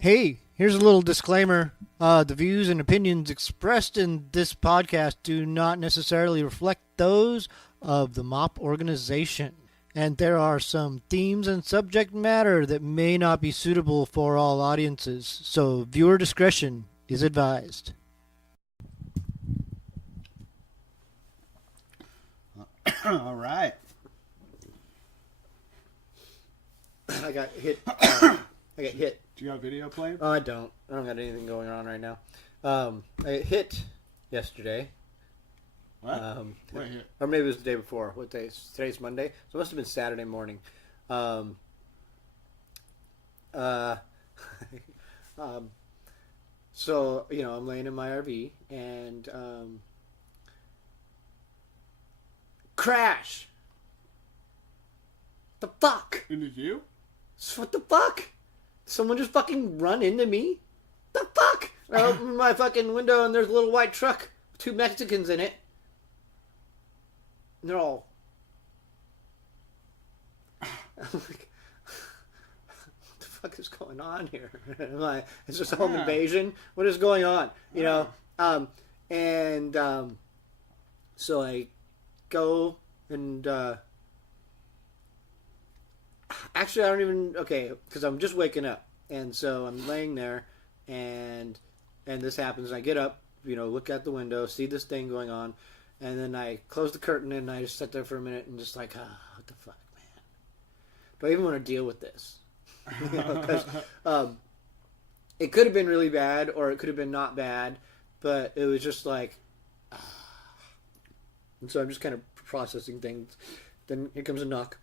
Hey, here's a little disclaimer. The views and opinions expressed in this podcast do not necessarily reflect those of the MAWP organization. And there are some themes and subject matter that may not be suitable for all audiences, so viewer discretion is advised. All right. I got hit. I got hit. Do you got video playing? Oh, I don't. I don't got anything going on right now. I got hit yesterday. What? What hit? Or maybe it was the day before. What day? Today's Monday, so it must have been Saturday morning. So I'm laying in my RV and crash. The fuck? Into you? What the fuck? Someone just fucking run into me? The fuck? I open my fucking window and there's a little white truck with two Mexicans in it. And they're all... I'm like, what the fuck is going on here? I'm like, is this a home invasion? What is going on? So I go and... Actually, I don't even... Okay, because I'm just waking up. And so I'm laying there, and this happens. I get up, look out the window, see this thing going on, and then I close the curtain, and I just sit there for a minute and just like, what the fuck, man? Do I even want to deal with this? Because it could have been really bad, or it could have been not bad, but it was just like... And so I'm just kind of processing things. Then here comes a knock.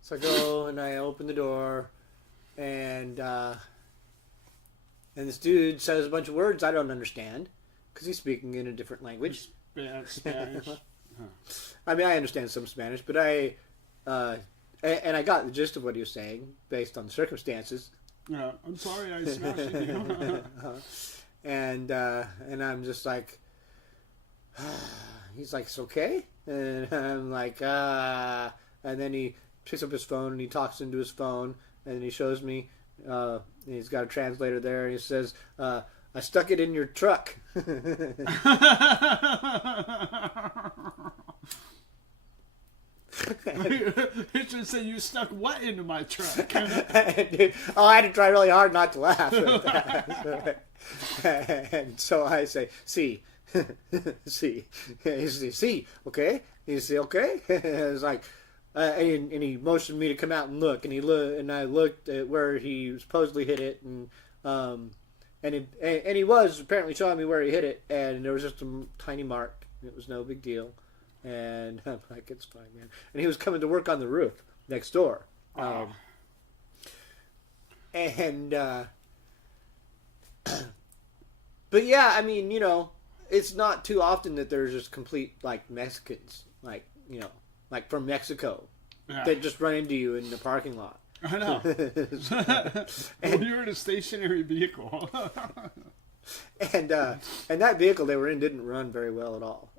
So I go and I open the door, and this dude says a bunch of words I don't understand because he's speaking in a different language. Spanish. I mean, I understand some Spanish, but I got the gist of what he was saying based on the circumstances. Yeah, I'm sorry I smashed you. And I'm just like, he's like, it's okay, and I'm like, and then he picks up his phone and he talks into his phone and he shows me and he's got a translator there and he says, I stuck it in your truck. It should say you stuck what into my truck? Dude, I had to try really hard not to laugh at that. And so I say, see. See. He says, see, okay? He says, okay? It's like, and he motioned me to come out and look, and I looked at where he supposedly hit it, and he was apparently showing me where he hit it, and there was just a tiny mark. It was no big deal, and I'm like, it's fine, man. And he was coming to work on the roof next door, but yeah, I mean, it's not too often that there's just complete like Mexicans, like from Mexico, that just run into you in the parking lot. I know. Well, you're in a stationary vehicle. and that vehicle they were in didn't run very well at all.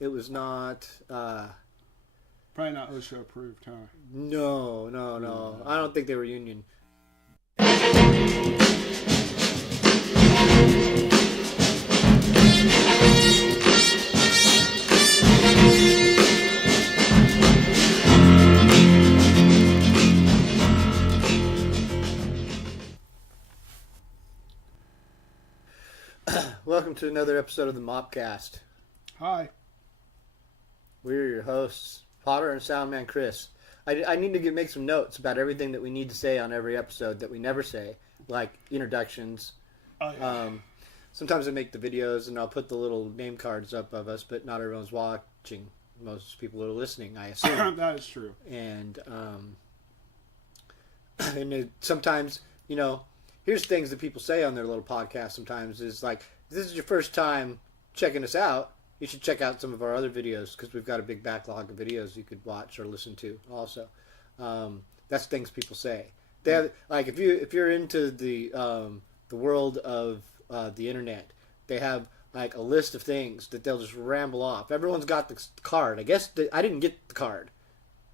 It was not... Probably not OSHA approved, huh? No. I don't think they were union. Welcome to another episode of the MAWPCAST. Hi. We're your hosts, Potter and Soundman Chris. I need to make some notes about everything that we need to say on every episode that we never say, like introductions. Oh, yeah. Sometimes I make the videos and I'll put the little name cards up of us, but not everyone's watching. Most people are listening, I assume. That is true. And sometimes, here's things that people say on their little podcast sometimes is like, if this is your first time checking us out, you should check out some of our other videos because we've got a big backlog of videos you could watch or listen to also. That's things people say. They have, like, if you're into the world of the internet, they have like a list of things that they'll just ramble off. Everyone's got the card. I guess I didn't get the card.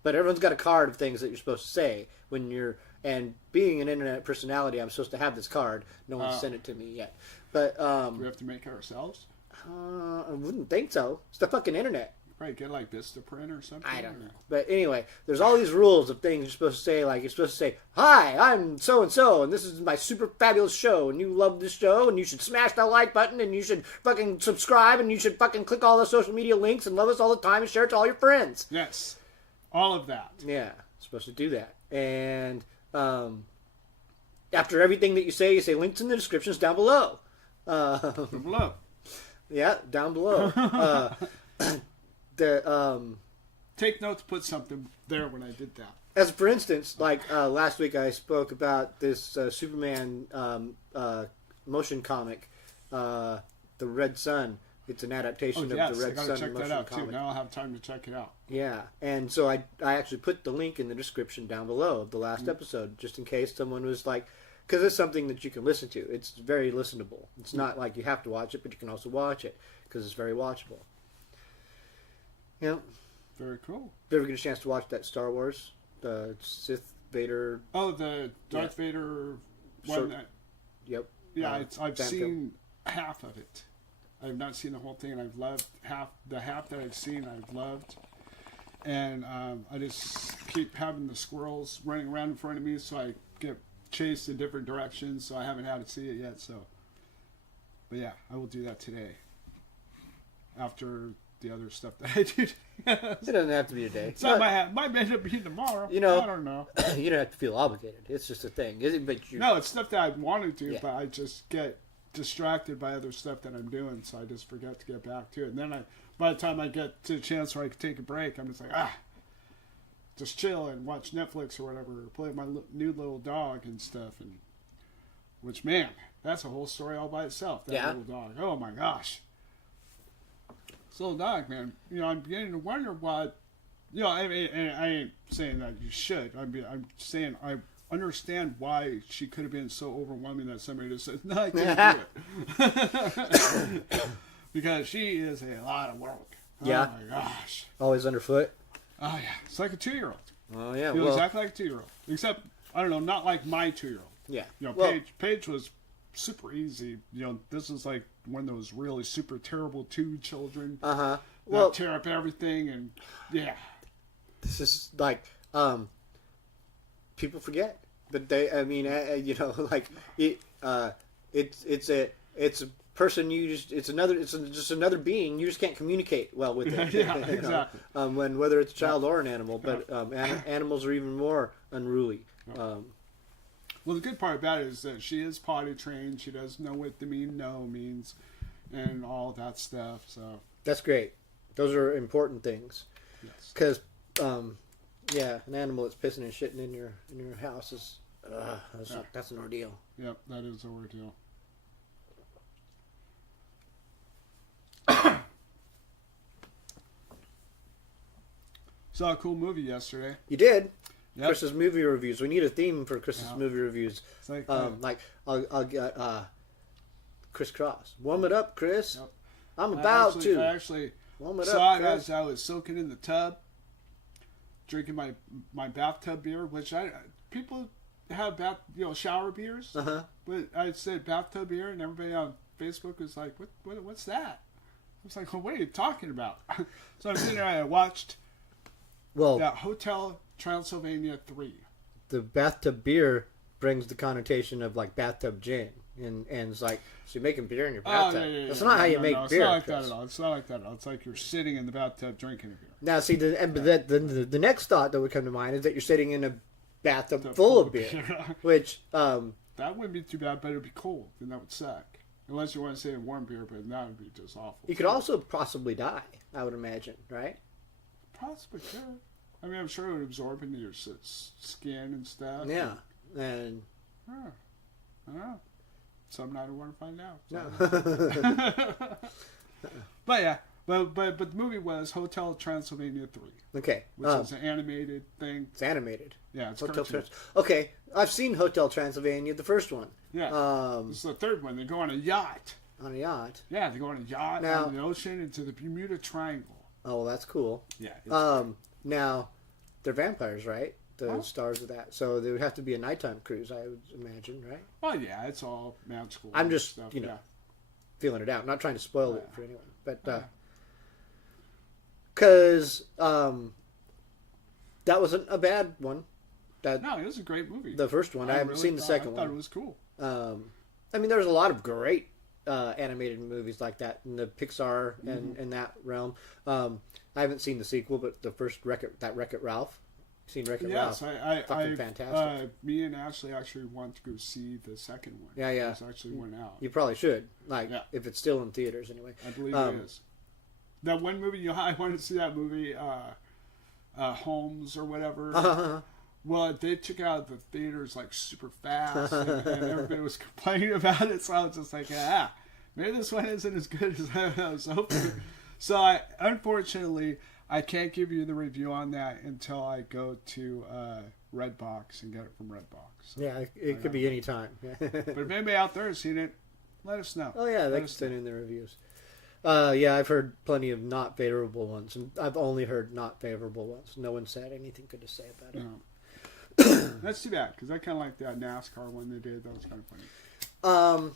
but everyone's got a card of things that you're supposed to say when you're. And being an internet personality, I'm supposed to have this card. No one sent it to me yet. But Do we have to make it ourselves? I wouldn't think so. It's the fucking internet. Right, get like Vistaprint or something. I don't know. But anyway, there's all these rules of things you're supposed to say. Like, you're supposed to say, "Hi, I'm so-and-so, and this is my super fabulous show, and you love this show, and you should smash that like button, and you should fucking subscribe, and you should fucking click all the social media links, and love us all the time, and share it to all your friends." Yes. All of that. Yeah, supposed to do that. And after everything that you say links in the descriptions down below. Down below. Yeah, down below. Take note to put something there when I did that. As for instance, like last week I spoke about this Superman motion comic, The Red Sun. It's an adaptation of The Red Sun check motion that out comic. too. Now I'll have time to check it out. Yeah, and so I actually put the link in the description down below of the last episode, just in case someone was like, because it's something that you can listen to. It's very listenable. It's not like you have to watch it, but you can also watch it because it's very watchable. Yeah. Very cool. Did you ever get a chance to watch that Star Wars, the Sith Vader? Oh, the Darth Vader one. Yep. Yeah, I've fan seen film. half of it. I've not seen the whole thing, and I've loved the half that I've seen. I've loved, and I just keep having the squirrels running around in front of me, so I get chased in different directions. So I haven't had to see it yet. So, but yeah, I will do that today. After the other stuff that I do. It doesn't have to be today. So might end up being tomorrow. You know, I don't know. You don't have to feel obligated. It's just a thing. But No, it's stuff that I wanted to, Yeah. but I just get distracted by other stuff that I'm doing, so I just forget to get back to it. And then by the time I get to a chance where I can take a break, I'm just like, just chill and watch Netflix or whatever, or play with my new little dog and stuff. And which, man, that's a whole story all by itself. That little dog. Oh my gosh. This little dog, man. You know, I'm beginning to wonder what. You know, I mean, and I ain't saying that you should. I'm saying I understand why she could have been so overwhelming that somebody just said, "No, I can't do it," because she is a lot of work. Yeah. Oh my gosh. Always underfoot. Oh yeah, it's like a 2-year-old. Oh yeah. Feels Well, exactly like a 2-year-old, except I don't know, not like my 2-year-old. yeah. You know, Well, Paige was super easy. You know, this is like one of those really super terrible 2 children. Well, That tear up everything, and yeah. this is like people forget, but they. I mean, you know, like it's a person you just just another being you just can't communicate well with it. Yeah, you know? exactly. When whether it's a child or an animal, but animals are even more unruly. Well, the good part about it is that she is potty trained. She does know what the no means, and all that stuff. So That's great. Those are important things. yes, Because, an animal that's pissing and shitting in your house is that's an ordeal. yep, that is the ordeal. Saw a cool movie yesterday. You did. Yep. Chris's movie reviews. We need a theme for Chris's Yeah. movie reviews. It's like, I'll get Chris Cross. Warm it up, Chris. Yep. I'm I about to. actually Warm it saw up, it Chris. as I was soaking in the tub, drinking my bathtub beer, which people have shower beers, but I said bathtub beer, and everybody on Facebook was like, what's that? I was like, well, what are you talking about? So I'm sitting there and I watched Well, that Hotel Transylvania 3. the bathtub beer brings the connotation of like bathtub gin, and it's like, so you're making beer in your bathtub. That's not how you make beer. It's not like Chris. that at all. It's not like that at all. It's like you're sitting in the bathtub drinking a beer. Now, see, the next thought that would come to mind is that you're sitting in a bathtub full of beer, which That wouldn't be too bad, but it'd be cold, and that would suck. Unless you want to say a warm beer, but that would be just awful. you could also possibly die. I would imagine, right? Possibly could. I mean, I'm sure it would absorb into your skin and stuff. Yeah, and I don't know. Some night I want to find out. no. But yeah, but the movie was Hotel Transylvania 3, Okay, which is an animated thing. it's animated. Yeah, it's Hotel cartoon. Okay, I've seen Hotel Transylvania, the first one. Yeah, this is the third one. They go on a yacht. On a yacht. Yeah, they go on a yacht Now- on the ocean into the Bermuda Triangle. Oh, well, that's cool. Yeah. Now, they're vampires, right? The Oh. stars of that. So there would have to be a nighttime cruise, I would imagine, right? Well, yeah, it's all magical. I'm just, stuff. you know, Yeah. feeling it out. Not trying to spoil it Yeah. for anyone, but Yeah. because that wasn't a bad one. That No, it was a great movie. the first one. I haven't seen the second I thought one. it was cool. I mean, there's a lot of great animated movies like that in the Pixar and in that realm. I haven't seen the sequel, but the first Wreck-It Ralph. Seen Wreck-It Yes, Ralph? Fucking fantastic. Me and Ashley actually want to go see the second one. Yeah, yeah. It's actually went out. You probably should. Like, Yeah. if it's still in theaters anyway. I believe it is. That one movie, I wanted to see that movie, Holmes or whatever. Well, they took out the theaters like super fast, and everybody was complaining about it. So I was just like, maybe this one isn't as good as I was hoping. So unfortunately, I can't give you the review on that until I go to Redbox and get it from Redbox. So, Yeah, it could be any time. but if anybody out there has seen it, let us know. Oh yeah, they can send in their reviews. Yeah, I've heard plenty of not favorable ones, and I've only heard not favorable ones. No one said anything good to say about it. No. That's too bad, because I kind of like that NASCAR one they did. That was kind of funny.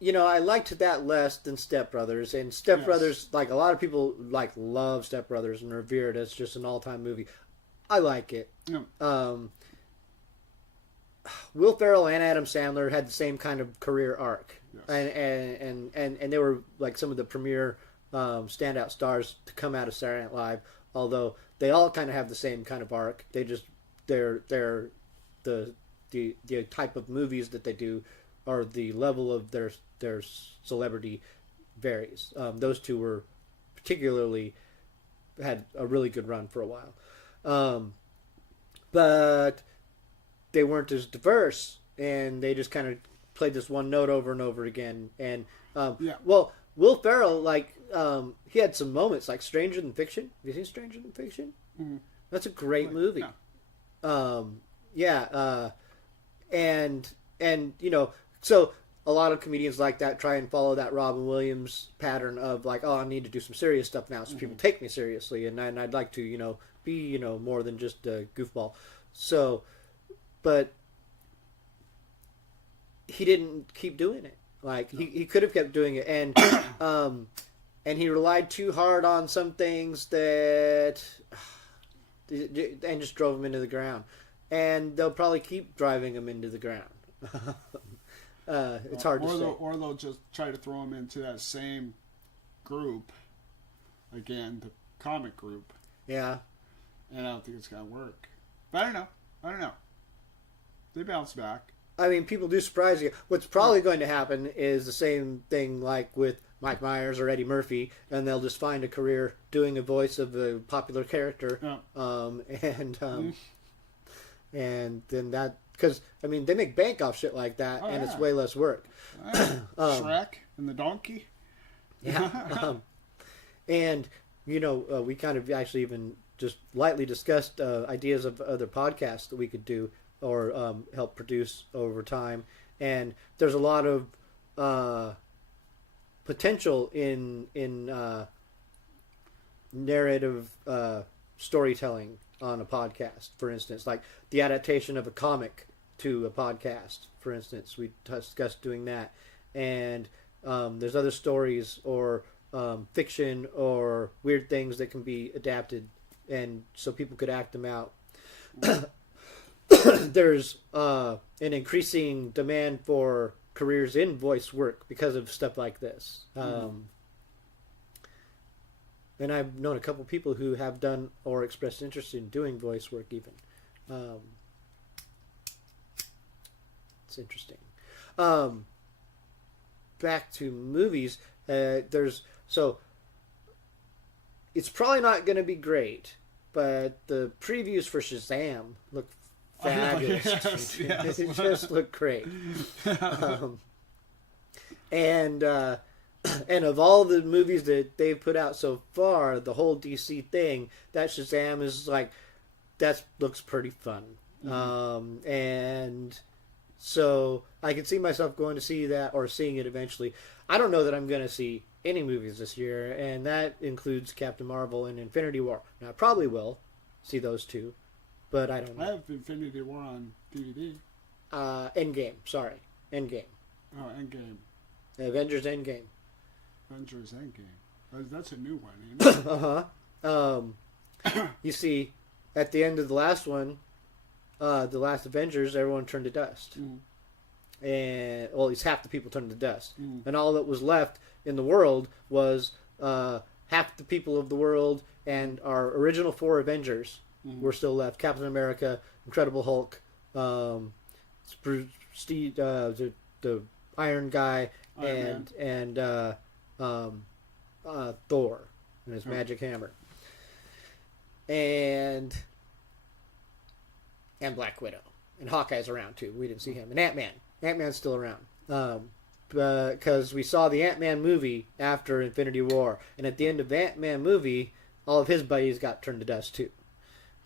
You know, I liked that less than Step Brothers, and Step Yes. Brothers, like a lot of people, like love Step Brothers and revere it as just an all-time movie. I like it. Yeah. Will Ferrell and Adam Sandler had the same kind of career arc, Yes. and they were like some of the premier standout stars to come out of Saturday Night Live. Although they all kind of have the same kind of arc, they're the type of movies that they do, or the level of their celebrity varies. Those two were particularly had a really good run for a while, but they weren't as diverse, and they just kind of played this one note over and over again. And well, Will Ferrell, like, he had some moments like Stranger Than Fiction. Have you seen Stranger Than Fiction? Mm-hmm. That's a great movie. Yeah. And you know, so a lot of comedians like that try and follow that Robin Williams pattern of like, oh, I need to do some serious stuff now so people take me seriously, and I'd like to, you know, be, you know, more than just a goofball. So, but he didn't keep doing it. Like he could have kept doing it, and he relied too hard on some things that, and just drove him into the ground. And they'll probably keep driving him into the ground. It's hard to say. Or they'll just try to throw him into that same group again, the comic group. Yeah. And I don't think it's gonna work. But I don't know. They bounce back. I mean, people do surprise you. What's probably going to happen is the same thing like with Mike Myers or Eddie Murphy, and they'll just find a career doing a voice of a popular character. Yeah. And then that, because, I mean, they make bank off shit like that, and it's way less work. Shrek and the donkey. Yeah. And, you know, we kind of actually even just lightly discussed ideas of other podcasts that we could do or help produce over time. And there's a lot of potential in narrative storytelling on a podcast, for instance, like the adaptation of a comic to a podcast, for instance. We discussed doing that. And there's other stories or fiction or weird things that can be adapted, and so people could act them out. There's an increasing demand for careers in voice work because of stuff like this. And I've known a couple people who have done or expressed interest in doing voice work even. It's interesting. Back to movies. It's probably not going to be great, but the previews for Shazam look fabulous. Yes. It just look great. And of all the movies that they've put out so far, the whole DC thing, that Shazam is like, that looks pretty fun. And so I can see myself going to see that or seeing it eventually. I don't know that I'm going to see any movies this year, and that includes Captain Marvel and Infinity War. Now, I probably will see those two, but I don't know. I have Infinity War on DVD. Endgame. Sorry. Endgame. Oh, Endgame. Avengers Endgame. Avengers Endgame. That's a new one, ain't it? You see, at the end of the last one, the last Avengers, everyone turned to dust. Mm. And, well, at least half the people turned to dust. Mm. And all that was left in the world was half the people of the world, and our original 4 Avengers were still left. Captain America, Incredible Hulk, Steve, the Iron Guy, and Thor and his magic hammer. And Black Widow. And Hawkeye's around, too. We didn't see him. And Ant-Man. Ant-Man's still around. Because we saw the Ant-Man movie after Infinity War. And at the end of the Ant-Man movie, all of his buddies got turned to dust, too.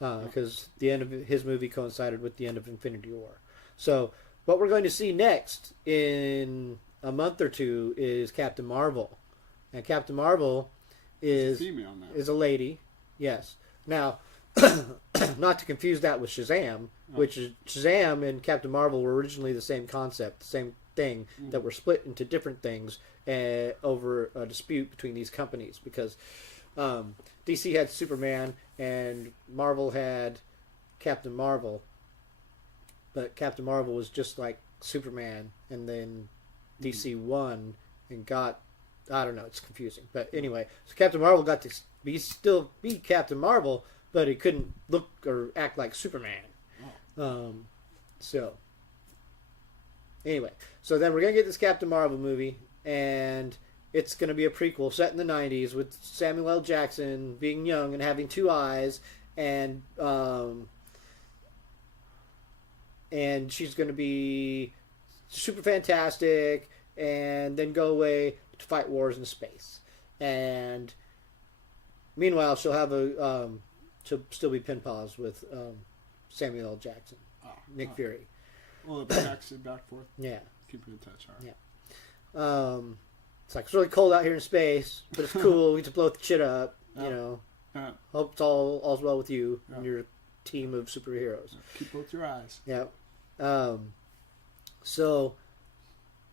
Because the end of his movie coincided with the end of Infinity War. So, what we're going to see next in a month or two is Captain Marvel. And Captain Marvel is a lady. Yes. Now, not to confuse that with Shazam, which is Shazam and Captain Marvel were originally the same concept, the same thing, that were split into different things over a dispute between these companies, because DC had Superman and Marvel had Captain Marvel, but Captain Marvel was just like Superman, and then DC won and got, I don't know, it's confusing, but anyway, so Captain Marvel got to still be Captain Marvel, but he couldn't look or act like Superman. So anyway, so then we're gonna get this Captain Marvel movie, and it's gonna be a prequel set in the 90s with Samuel L. Jackson being young and having 2 eyes, and she's gonna be super fantastic, and then go away to fight wars in space. And meanwhile, she'll have she'll still be pen pals with Samuel L. Jackson, Nick Fury. Well, Jackson back and forth. Yeah. Keep in touch. All right. Yeah. It's like, it's really cold out here in space, but it's cool. We get to blow the shit up. You know. Hope it's all's well with you and your team of superheroes. Keep both your eyes. Yeah. So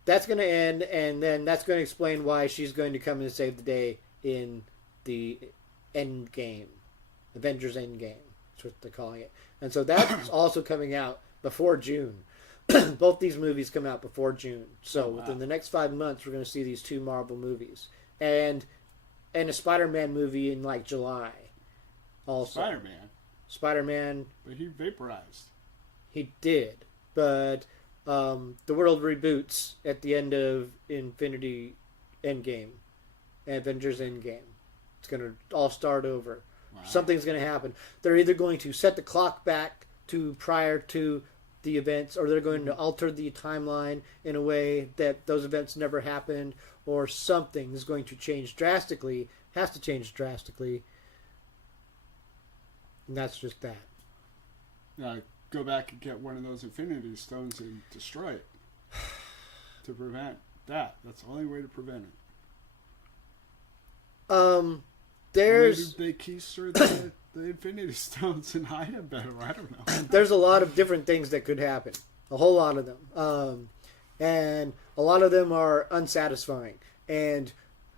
that's going to end, and then that's going to explain why she's going to come and save the day in the End Game, Avengers End Game. That's what they're calling it. And so that's also coming out before June. Both these movies come out before June. So within the next 5 months, we're going to see these 2 Marvel movies. And a Spider-Man movie in like July. Also. Spider-Man. But he vaporized. He did. But the world reboots at the end of Infinity Endgame. Avengers Endgame. It's going to all start over. Wow. Something's going to happen. They're either going to set the clock back to prior to the events, or they're going to alter the timeline in a way that those events never happened, or something is going to change drastically, has to change drastically. And that's just that. Yeah, go back and get one of those Infinity Stones and destroy it. To prevent that. That's the only way to prevent it. There's... Maybe they keister the Infinity Stones and hide them better. I don't know. There's a lot of different things that could happen. A whole lot of them. And a lot of them are unsatisfying. And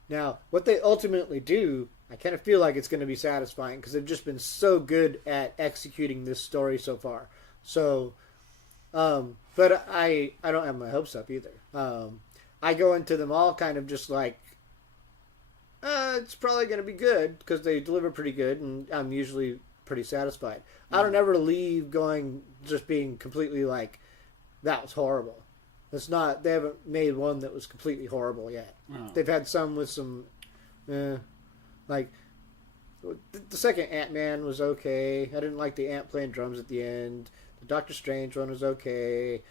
now, what they ultimately do, I kind of feel like it's going to be satisfying because they've just been so good at executing this story so far. So, but I don't have my hopes up either. I go into them all kind of just like, it's probably going to be good because they deliver pretty good, and I'm usually pretty satisfied. I don't ever leave going just being completely like, that was horrible. It's not. They haven't made one that was completely horrible yet. Oh. They've had some with some, like the second Ant-Man was okay. I didn't like the ant playing drums at the end. The Doctor Strange one was okay.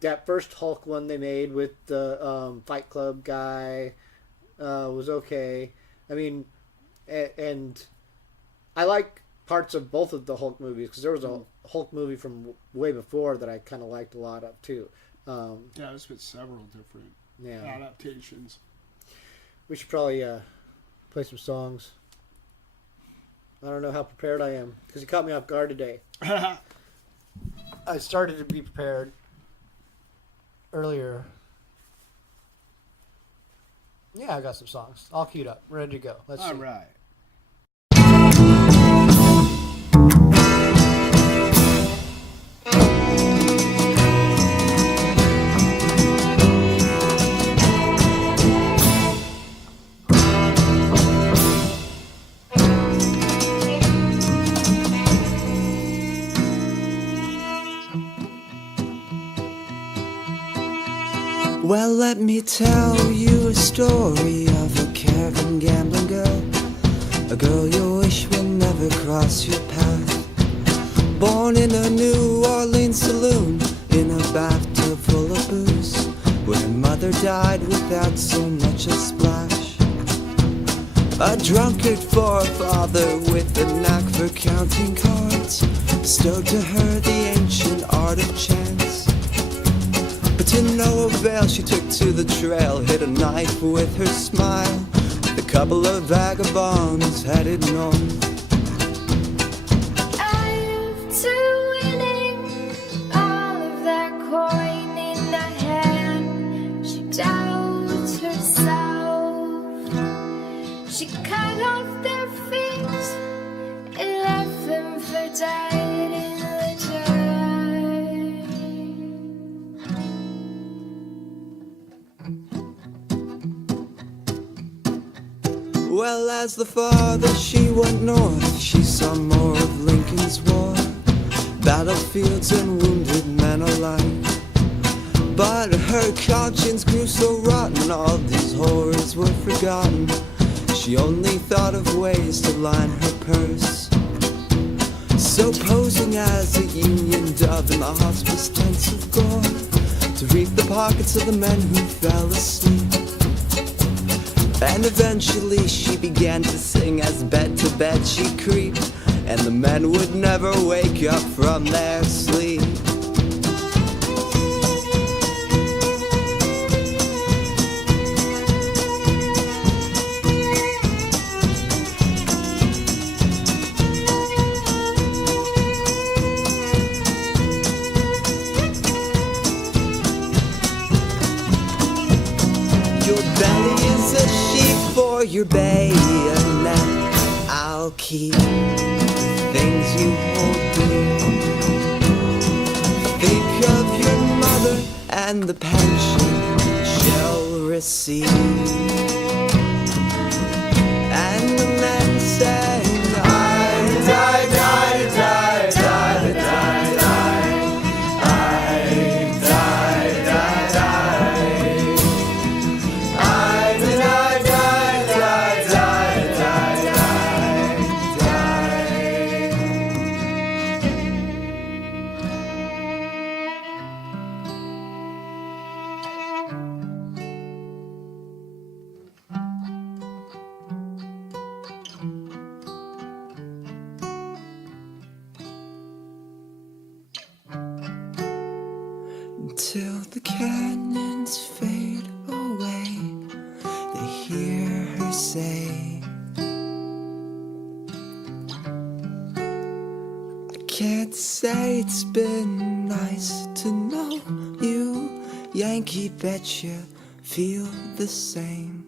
That first Hulk one they made with the Fight Club guy was okay. I mean, and I like parts of both of the Hulk movies because there was a Hulk movie from way before that I kind of liked a lot of too. Yeah, there's been several different adaptations. We should probably play some songs. I don't know how prepared I am because you caught me off guard today. I started to be prepared earlier. Yeah, I got some songs all queued up, ready to go. Let's see. All right. Well, let me tell you a story of a caring, gambling girl. A girl you wish will never cross your path. Born in a New Orleans saloon, in a bathtub full of booze, where her mother died without so much as splash. A drunkard for a father with a knack for counting cards, bestowed to her the ancient art of chance. But to no avail, she took to the trail, hit a knife with her smile, with a couple of vagabonds headed north. After winning all of that coin in her hand, she doubts herself. She cut off their feet and left them for dead in the dirt. Well, as the farther she went north, she saw more of Lincoln's war, battlefields and wounded men alike. But her conscience grew so rotten, all these horrors were forgotten. She only thought of ways to line her purse. So posing as a Union dove in the hospice tents of gore, to reap the pockets of the men who fell asleep. And eventually she began to sing as bed to bed she creeped, and the men would never wake up from their sleep. Your belly is a sheath for your bayonet. I'll keep the things you hold dear. Think of your mother and the pension she'll receive. And the men sang, I die, die, die, die, die, die. I die, die, die. I die, die, die, die, die, die, Until the canyons fade away, they hear her say, I can't say it's been nice to know you, Yankee, bet you feel the same.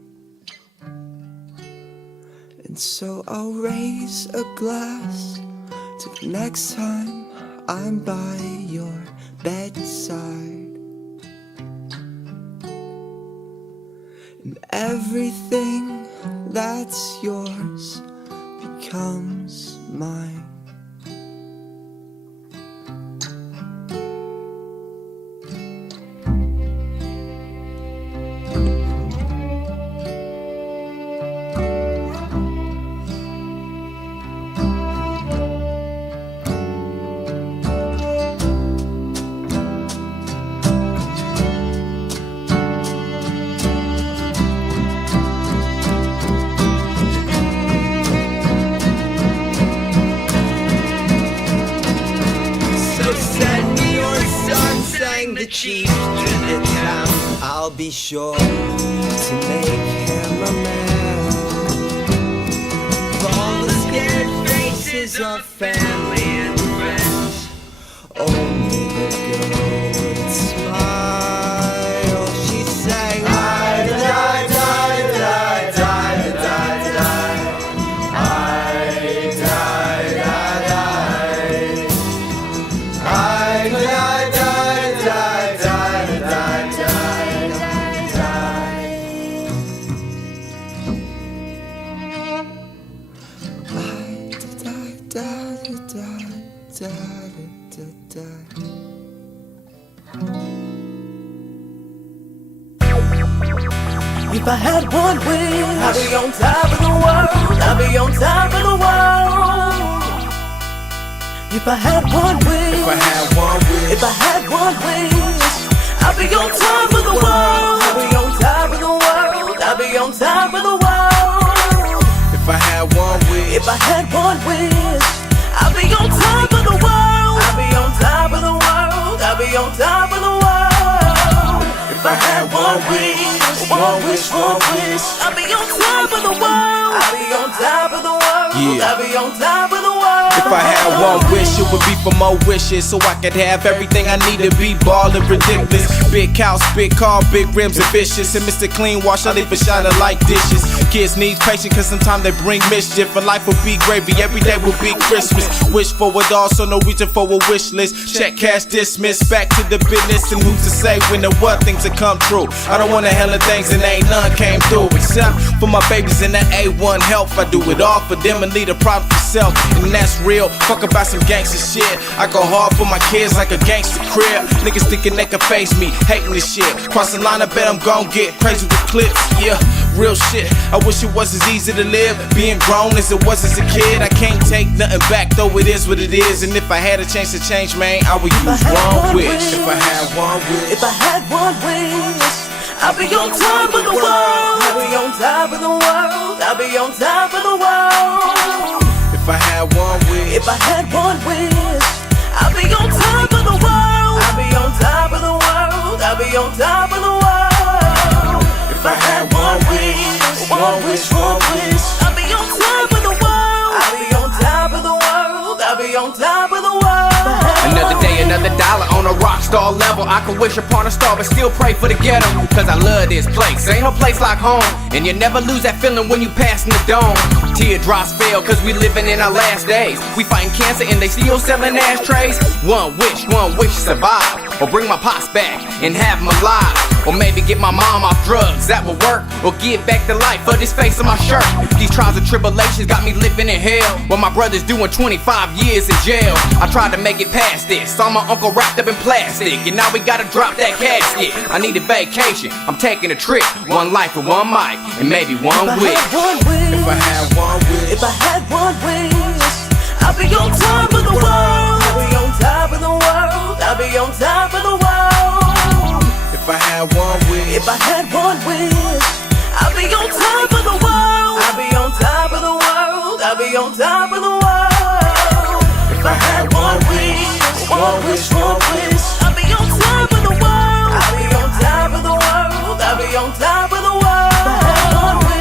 And so I'll raise a glass to the next time I'm by your bedside. And everything that's yours becomes mine. The chief to the town, I'll be sure to make him a man. For all the scared faces of family and friends, only the girl would smile. She sang, I die, die, die, die, die, die. I die, die, die. I die, die, die, die, die, die, If I had one wish, I'd be on top of the world. I'd be on top of the world. If I had one wish, if I had one wish, I'd be on top of the world. I'd be on top of the world. I'd be on top of the world. If I had one wish, if I had one wish, I'd be on top of the world. I'd be on top of the world. I'd be on top of the world. If I had one wish, one wish, I'd be on top of the world. I'd be on top of the world. Yeah. I'd be on top of the world. if I had one wish, it would be for more wishes, so I could have everything I need to be ballin' ridiculous. Big house, big car, big rims and vicious, and Mr. Clean Wash, I leave for shining like dishes. Kids need patience, cause sometimes they bring mischief, and life will be gravy, every day will be Christmas. Wish for it all, so no reason for a wish list. Check, cash, dismiss, back to the business, and who's to say when and what things will come true. I don't want a hell of things and ain't none came through, except for my babies and that A1 health. I do it all for them and leave the problem for self, and that's real. Fuck about some gangster shit. I go hard for my kids like a gangster crib. Niggas thinking they can face me, hating this shit. Cross the line, I bet I'm gon' get crazy with clips. Yeah, real shit. I wish it was as easy to live being grown as it was as a kid. I can't take nothing back, though it is what it is. And if I had a chance to change, man, I would use one wish. If I had one wish, if I had one wish, I'll be on top of the world. I'll be on top of the world. I'll be on top of the world. if I had one wish, If I had one wish, I'll be on top of the world. I'll be on top of the world. I'll be on top of the world. If I had one wish, one wish, I'll be on top of the world. I'll be on top of the world. I'll be on top of the world. Another day, another dollar on a rock star level. I can wish upon a star, but still pray for the ghetto. Cause I love this place, ain't no place like home. And you never lose that feeling when you pass in the dome. Teardrops fell cause we living in our last days. We fighting cancer and they still selling ashtrays. One wish to survive, or bring my pops back and have them alive. Or maybe get my mom off drugs, that will work. Or give back the life for this face on my shirt. These trials and tribulations got me living in hell, while my brother's doing 25 years in jail. I tried to make it past this, saw my uncle wrapped up in plastic, and now we gotta drop that casket. I need a vacation, I'm taking a trip. One life and one mic, and maybe one wish. if I had one wish, If I had one wish, I'll be on top of the world. I'll be on top of the world. I'll be on top of the world. if I had one wish, If I had one wish, I'll be on top of the world. I'll be on top of the world. I'll be on top of the world. If I had one wish, one wish, I'll be on top of the world. I'll be on top of the world. I'll be on top of the world. If I had one wish.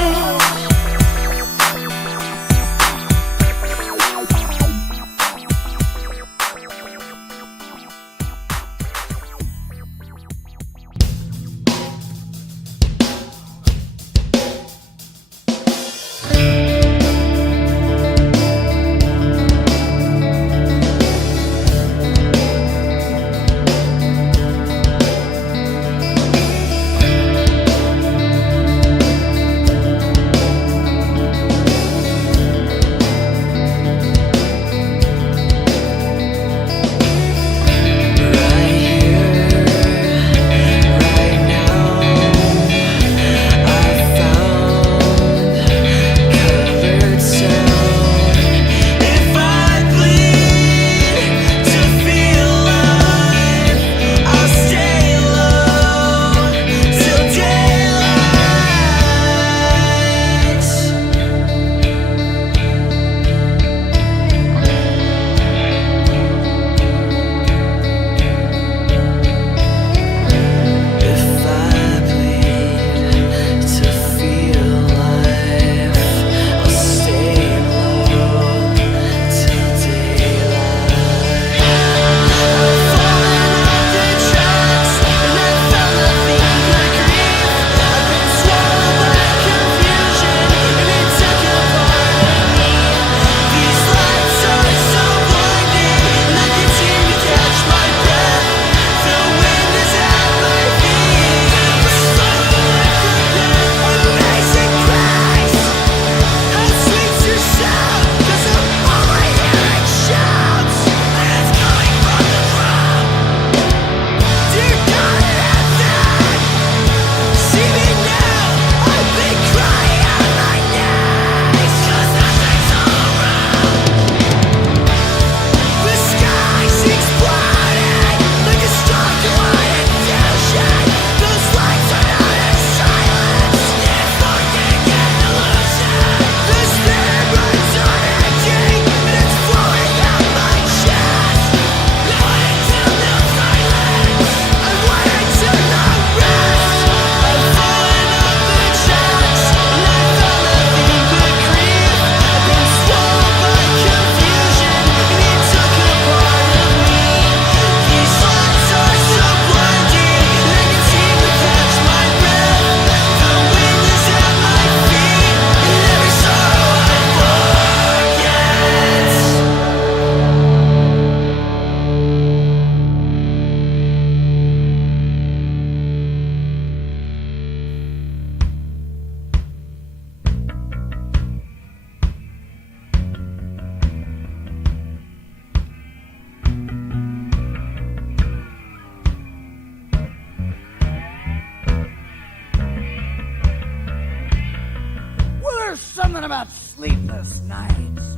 about sleepless nights.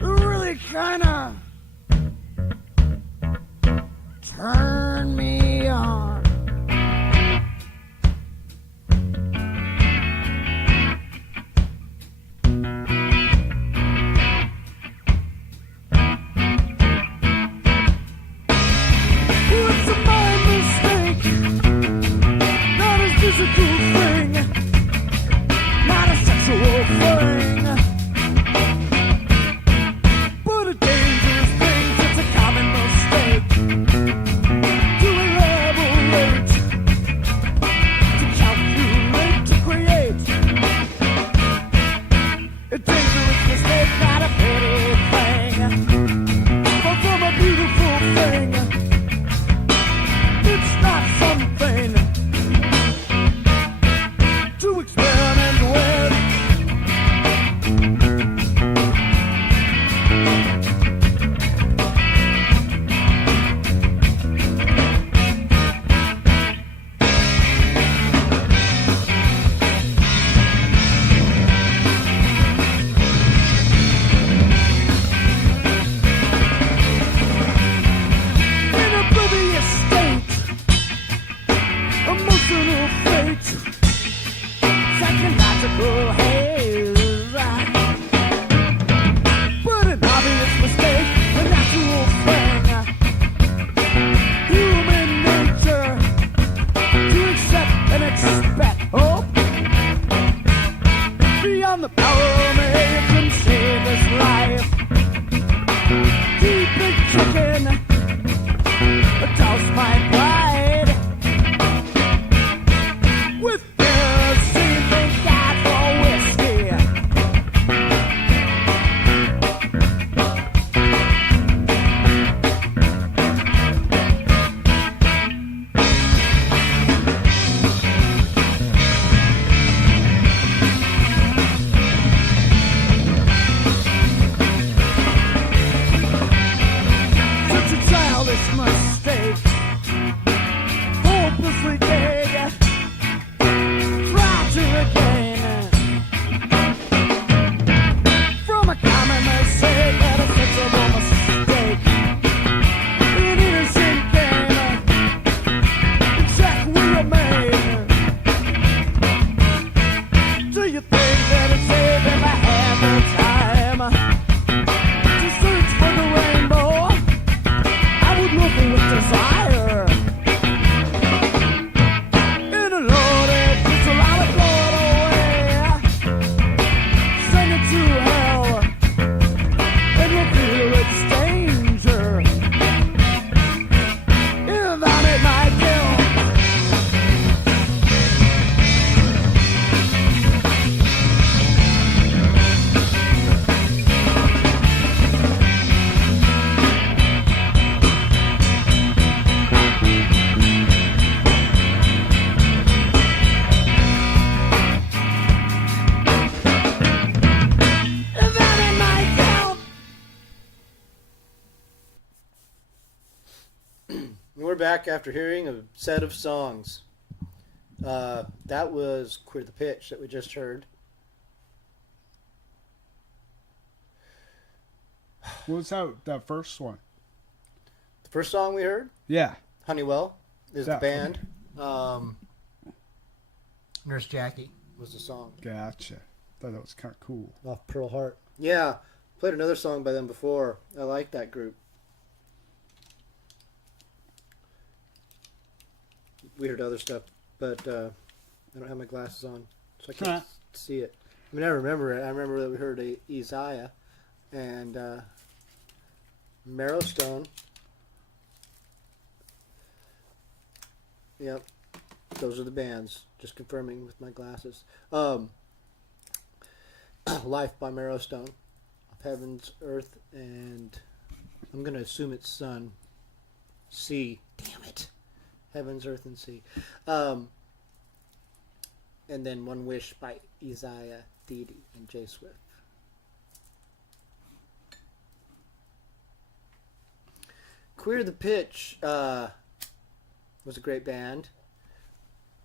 Really kinda turn me on. It's a mind mistake, not a physical thing, not a sexual thing, but a dangerous thing. It's a common mistake to elaborate, to calculate, to create. A dangerous mistake, not a pretty thing, but from a beautiful thing. It's not something to experiment with. In a oblivious state, emotional fate, psychological haze, but an obvious mistake, a natural thing, human nature, to accept and expect hope beyond the power of man can save this life. Deep big chicken, douse my pride with kerosene. Thank God for whiskey. Such a childish mistake, hopelessly gay. Try to regain from a common mistake and a sensible mistake. An innocent game, check we remain. Do you think that it's safe if I have the time to search for the rainbow? I would look with desire in a loaded pistol. I would blow it away, send it to hell, and reveal its danger. If I made my kill. If I made my kill. We're back after hearing a set of songs. That was Queer the Pitch that we just heard. What was that first one? The first song we heard, Yeah. Honeywell, is the That band. Nurse Jackie. Was the song. Gotcha. Thought that was kind of cool. Off Pearl Heart. Yeah, played another song by them before. I like that group. We heard other stuff, but I don't have my glasses on, so I can't see it. I mean, I remember it. I remember that we heard Isaiah and Marrowstone. Yep, those are the bands. Just confirming with my glasses. Life by Marrowstone, of Heavens, Earth, and I'm gonna assume it's Sun. Sea. Damn it. Heavens, Earth, and Sea. And then One Wish by Isaiah, Dede, and Jay Swift. Queer the Pitch was a great band.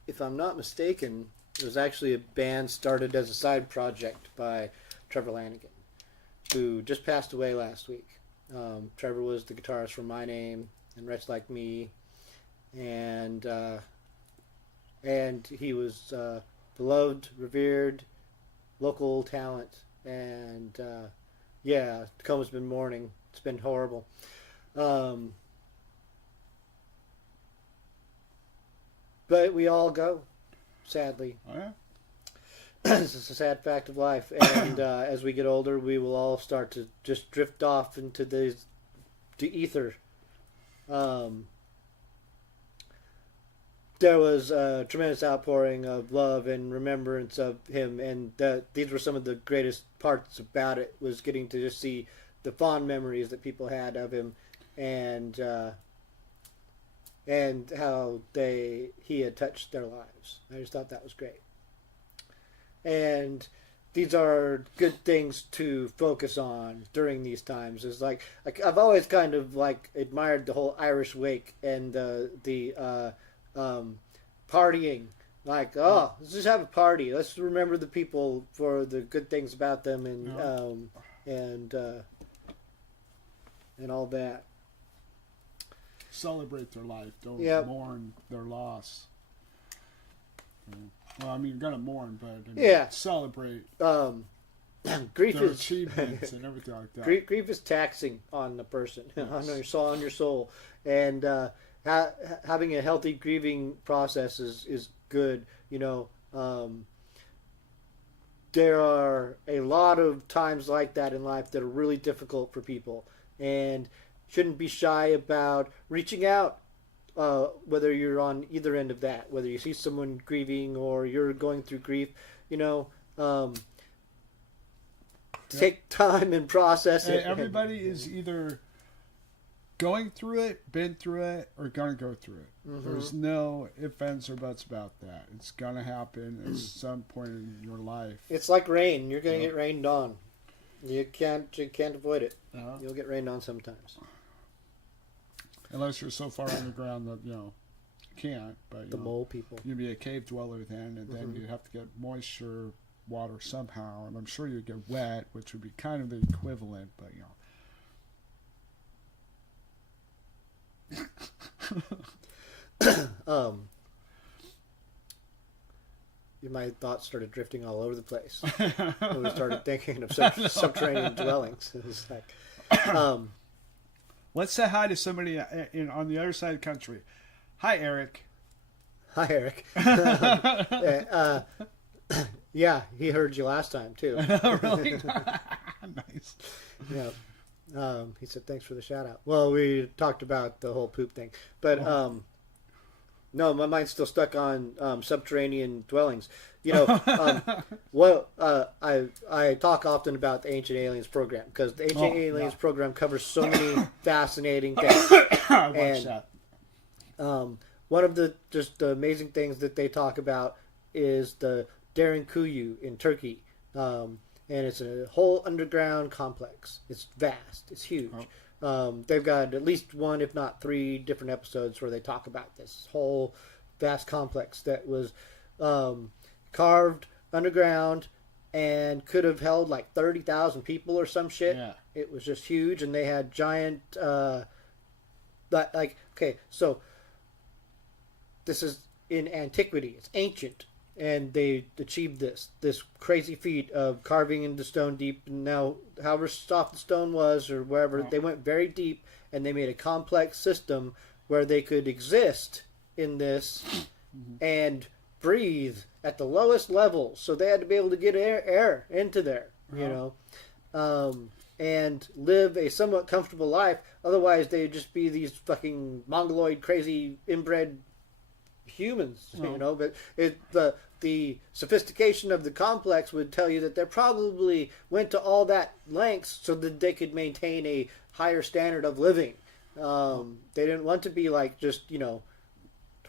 If I'm not mistaken, It was actually a band started as a side project by Trevor Lanigan, who just passed away last week. Trevor was the guitarist for My Name and Wretch Like Me, and he was beloved, revered, local talent, and Tacoma's been mourning. It's been horrible. But we all go, sadly. Oh, yeah? This is a sad fact of life, and as we get older, we will all start to just drift off into the ether. There was a tremendous outpouring of love and remembrance of him, and these were some of the greatest parts about it, was getting to just see the fond memories that people had of him, and how he had touched their lives. I just thought that was great. And these are good things to focus on during these times. Is like I've always kind of like admired the whole Irish wake and the partying. Like, oh, let's just have a party. Let's remember the people for the good things about them, and all that. Celebrate their life. Don't mourn their loss. Well, I mean, you're gonna mourn, but celebrate grief their is achievements and everything like that. Grief is taxing on the person, on your soul, and having a healthy grieving process is good. You know, there are a lot of times like that in life that are really difficult for people, and shouldn't be shy about reaching out. Whether you're on either end of that, whether you see someone grieving or you're going through grief, take time and process it. Everybody is either going through it, been through it, or gonna go through it. Mm-hmm. There's no ifs, ands, or buts about that. It's gonna happen at some point in your life. It's like rain. You're gonna get rained on. You can't avoid it. You'll get rained on sometimes. Unless you're so far underground that, you can't. But the mole people. You'd be a cave dweller then, and then you'd have to get moisture, water somehow, and I'm sure you'd get wet, which would be kind of the equivalent, but, My thoughts started drifting all over the place when we started thinking of subterranean dwellings. It was like... Let's say hi to somebody on the other side of the country. Hi, Eric. Hi, Eric. Yeah, he heard you last time, too. Really? Nice. Yeah. He said, thanks for the shout-out. Well, we talked about the whole poop thing. But, no, my mind's still stuck on subterranean dwellings. I talk often about the Ancient Aliens program, because the Ancient Aliens program covers so many fascinating things. And one of the amazing things that they talk about is the Derinkuyu in Turkey. And it's a whole underground complex. It's vast. It's huge. They've got at least one, if not three, different episodes where they talk about this whole vast complex that was carved underground and could have held like 30,000 people or some shit. Yeah. It was just huge, and they had giant, so this is in antiquity. It's ancient, and they achieved this crazy feat of carving into stone deep. And now, however soft the stone was or wherever, they went very deep, and they made a complex system where they could exist in this and breathe at the lowest level. So they had to be able to get air into there, and live a somewhat comfortable life. Otherwise, they'd just be these fucking mongoloid, crazy, inbred humans, But the sophistication of the complex would tell you that they probably went to all that lengths so that they could maintain a higher standard of living. They didn't want to be like just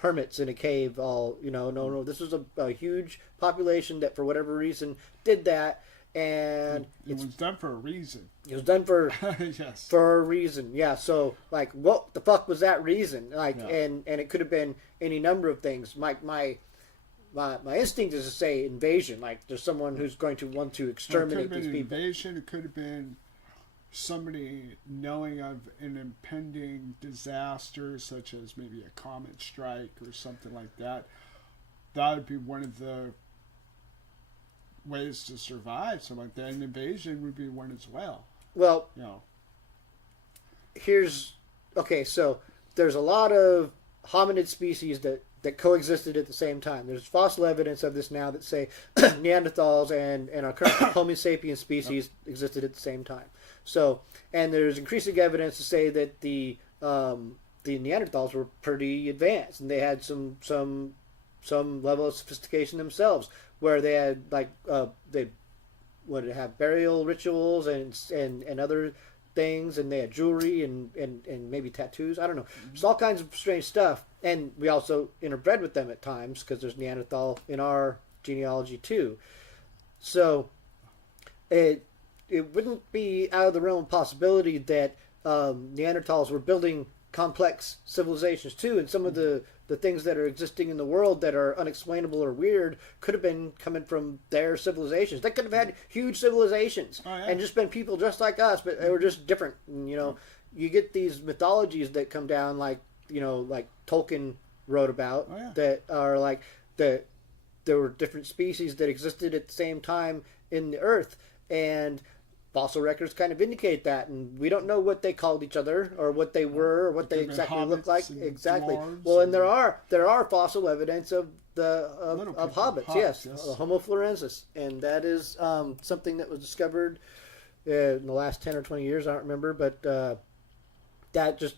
hermits in a cave. No. This was a huge population that, for whatever reason, did that, and it was done for a reason. It was done for yes. for a reason. Yeah. So, like, what the fuck was that reason? Like, and it could have been any number of things. My my instinct is to say invasion. Like there's someone who's going to want to exterminate these people. Invasion. It could have been somebody knowing of an impending disaster, such as maybe a comet strike or something like that. That would be one of the ways to survive something like that. An invasion would be one as well. Well, You know. So there's a lot of hominid species that coexisted at the same time. There's fossil evidence of this now that say Neanderthals and our current Homo sapiens species existed at the same time. So, and there's increasing evidence to say that the Neanderthals were pretty advanced and they had some level of sophistication themselves, where they had they would have burial rituals and other things, and they had jewelry and maybe tattoos. I don't know. There's all kinds of strange stuff, and we also interbred with them at times because there's Neanderthal in our genealogy too. So it wouldn't be out of the realm of possibility that Neanderthals were building complex civilizations too, and some of the things that are existing in the world that are unexplainable or weird could have been coming from their civilizations. They could have had huge civilizations and just been people just like us, but they were just different. And, you get these mythologies that come down like Tolkien wrote about that are like that there were different species that existed at the same time in the earth, and fossil records kind of indicate that, and we don't know what they called each other or what they were or what they exactly looked like. Exactly. Well, and there are fossil evidence of hobbits. Yes, Homo florensis, and that is something that was discovered in the last 10 or 20 years. I don't remember, but that just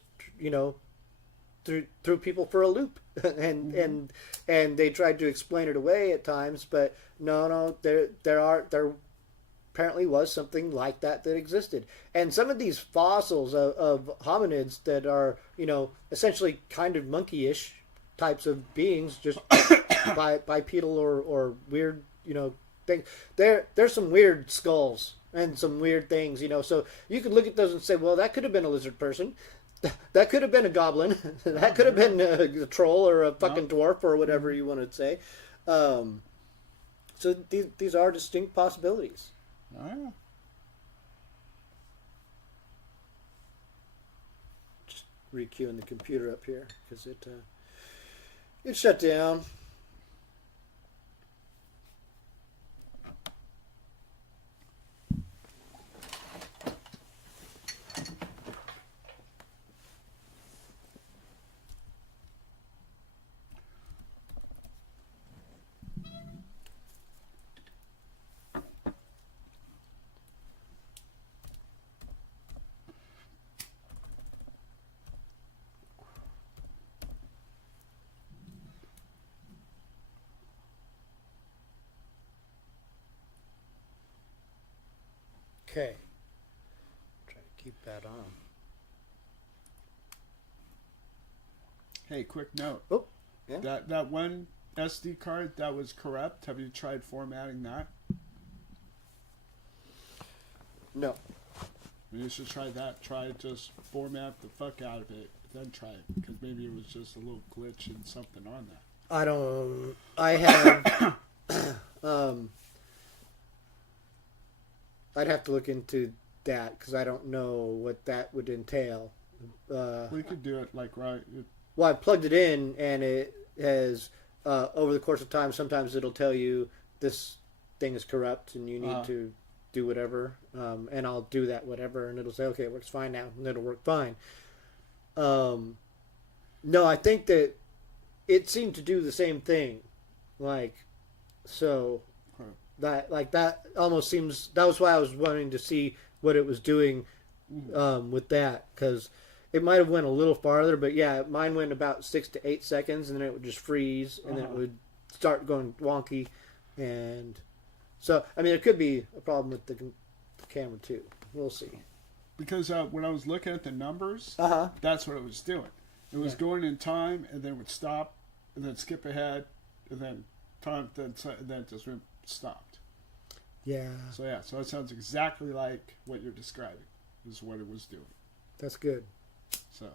threw people for a loop, and they tried to explain it away at times, but no, there apparently was something like that existed. And some of these fossils of hominids that are, essentially kind of monkey-ish types of beings, just bipedal or weird, things. There's some weird skulls and some weird things, so you could look at those and say, well, that could have been a lizard person. That could have been a goblin. That could have been a troll or a fucking dwarf or whatever you want to say. So these are distinct possibilities. Oh, yeah. Just re-queuing the computer up here because it shut down. Okay. Try to keep that on. Hey, quick note. Oh, yeah. That one SD card that was corrupt, have you tried formatting that? No. You should try that. Try just format the fuck out of it, then try it, because maybe it was just a little glitch in something on that. I have I'd have to look into that because I don't know what that would entail. We could do it like right. Well, I plugged it in, and it has over the course of time. Sometimes it'll tell you this thing is corrupt, and you need to do whatever. And I'll do that whatever, and it'll say, okay, it works fine now, and it'll work fine. No, I think that it seemed to do the same thing, so. That almost seems. That was why I was wanting to see what it was doing with that, because it might have went a little farther, but yeah, mine went about 6 to 8 seconds, and then it would just freeze, and then it would start going wonky, and so it could be a problem with the camera too. We'll see. Because when I was looking at the numbers, that's what it was doing. It was going in time, and then it would stop, and then skip ahead, and then time, then it just stopped. Yeah. So it sounds exactly like what you're describing is what it was doing. That's good. So.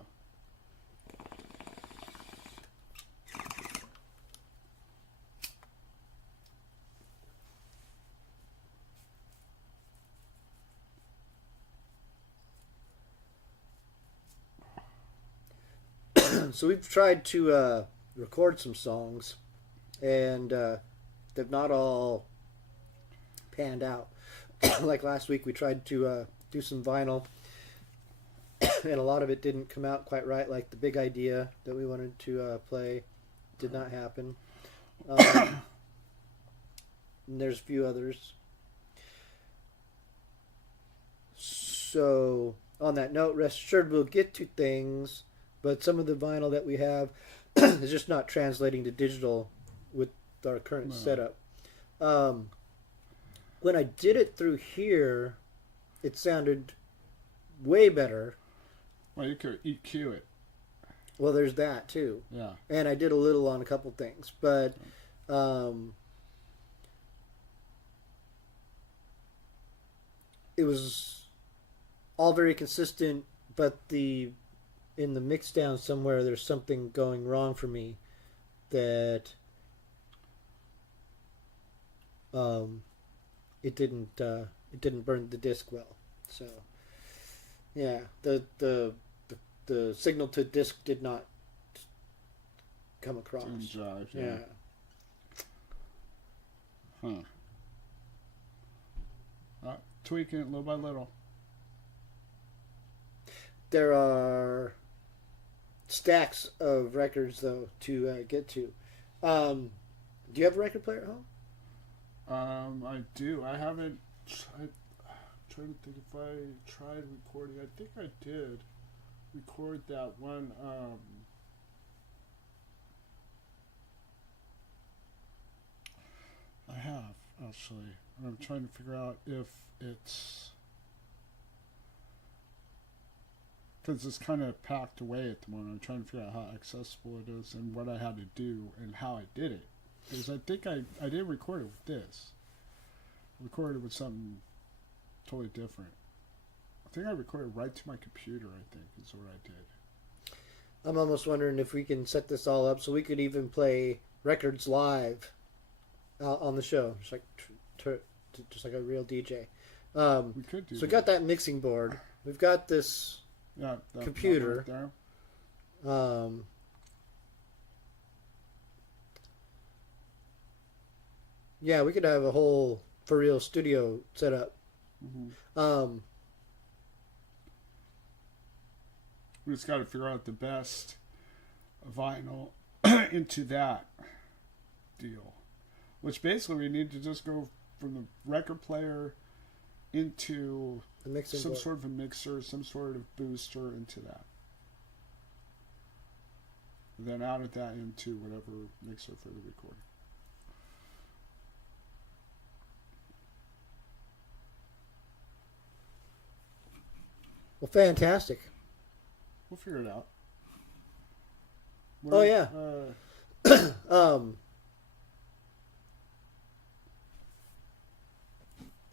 So we've tried to record some songs, and they've not all panned out. Like last week, we tried to do some vinyl, and a lot of it didn't come out quite right. Like the big idea that we wanted to play did not happen. And there's a few others. So on that note, rest assured we'll get to things, but some of the vinyl that we have is just not translating to digital with our current setup. When I did it through here, it sounded way better. Well, you could EQ it. Well, there's that too. Yeah. And I did a little on a couple things, but it was all very consistent, but in the mix down somewhere there's something going wrong for me that it didn't burn the disc well. So yeah, the signal to disc did not come across. Didn't drive, Yeah. Tweaking it little by little. There are stacks of records though to get to. Do you have a record player at home? I do. I haven't. I'm trying to think if I tried recording. I think I did record that one. I have actually. I'm trying to figure out if it's because it's kind of packed away at the moment. I'm trying to figure out how accessible it is and what I had to do and how I did it. Because I think I did record it with this. I recorded it with something totally different. I think I recorded right to my computer, I think, is what I did. I'm almost wondering if we can set this all up so we could even play records live on the show, just like a real DJ. We could do so that. we got that mixing board. We've got this computer. Right there. Yeah, we could have a whole for real studio set up. Mm-hmm. We just got to figure out the best vinyl into that deal. Which basically we need to just go from the record player into The mixing some board. sort of a mixer, some sort of booster into that. And then out of that into whatever mixer for the recording. Well, fantastic. We'll figure it out. Oh, yeah.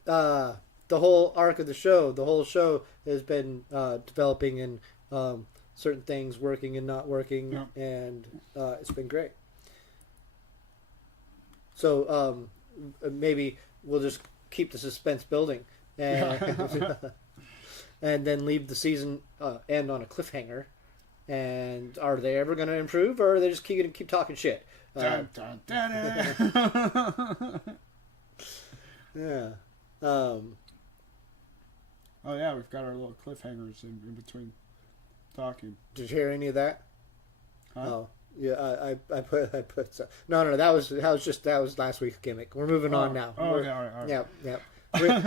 The whole arc of the whole show has been developing and certain things working and not working, Yeah. and it's been great. So maybe we'll just keep the suspense building and, and then leave the season end on a cliffhanger. And are they ever going to improve, or are they just keep talking shit? Dun, dun, dun, dun. Yeah. Oh yeah, we've got our little cliffhangers in between talking. Did you hear any of that? Huh? Oh, yeah. I put. No. That was last week's gimmick. We're moving on now. Oh, okay, all right. Yeah.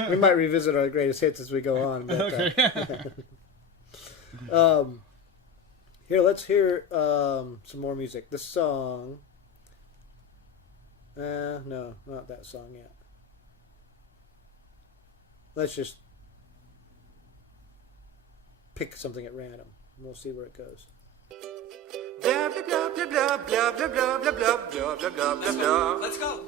We might revisit our greatest hits as we go on. But, Okay. Here, let's hear some more music. This song. No, not that song yet. Let's just pick something at random. We'll see where it goes. Blah blah blah blah blah blah blah blah blah blah blah blah blah. Let's go.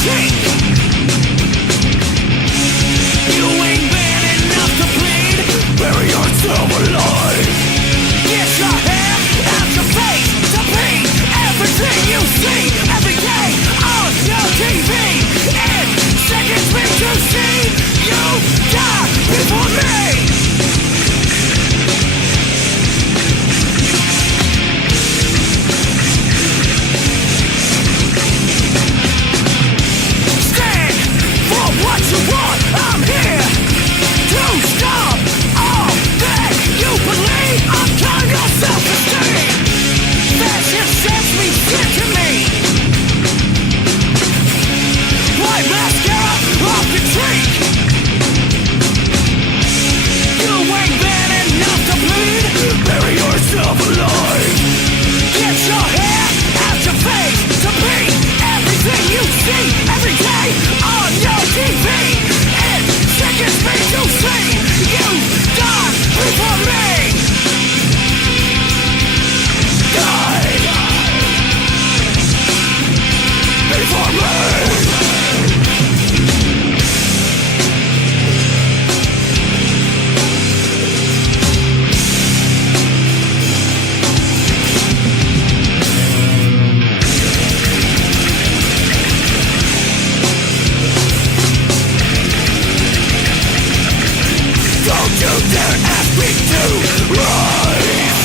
cheek. You ain't bad enough to bleed. Bury yourself alive. Get your hair out your face to be everything you see every day on your TV. And seconds me to see you die before me. What you want, I'm here to stop all that you believe. I'm killing your self-esteem. Fashion sets me sick to me. White mascara off your cheek. You ain't bad enough to bleed. Bury yourself alive. Get your hair out your face to be everything you see every day on your TV. And seconds me to see you die before me. Die before me. Don't you dare ask me to rise.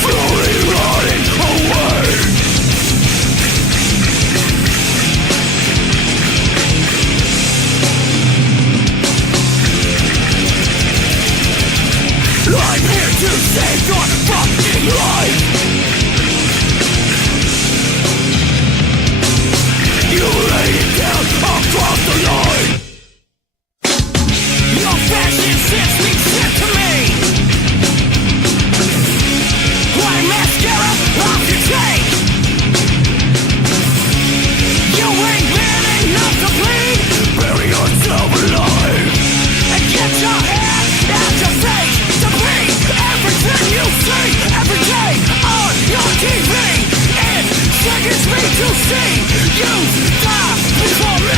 Slowly rotting away. I'm here to save your fucking life. You lay it down across the line. Your fashion sets me sick to me. White mascara off your cheek. You ain't bad enough to bleed. Bury yourself alive. And get your hair out your face to be everything you see every day on your TV. And seconds me to see you die before me.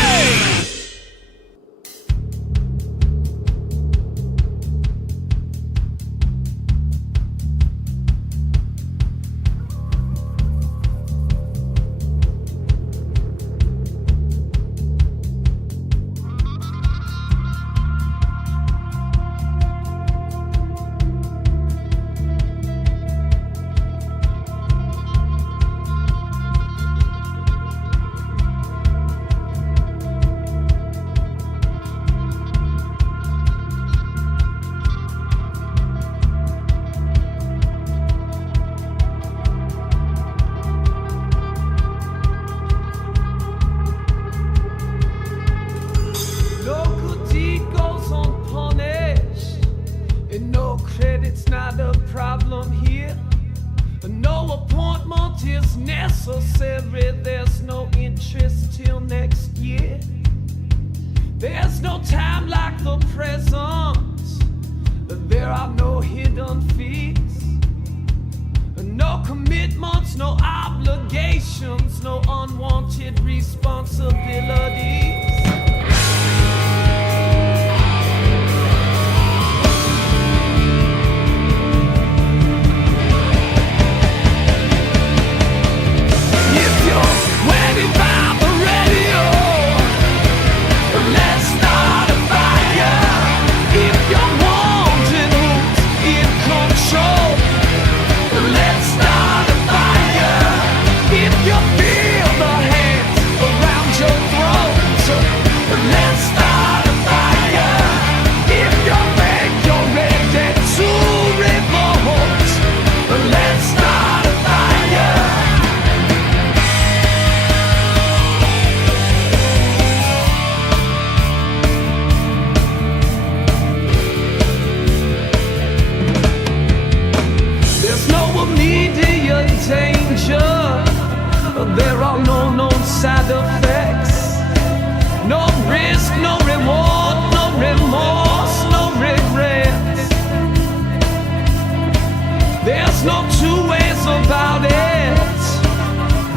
There's no two ways about it.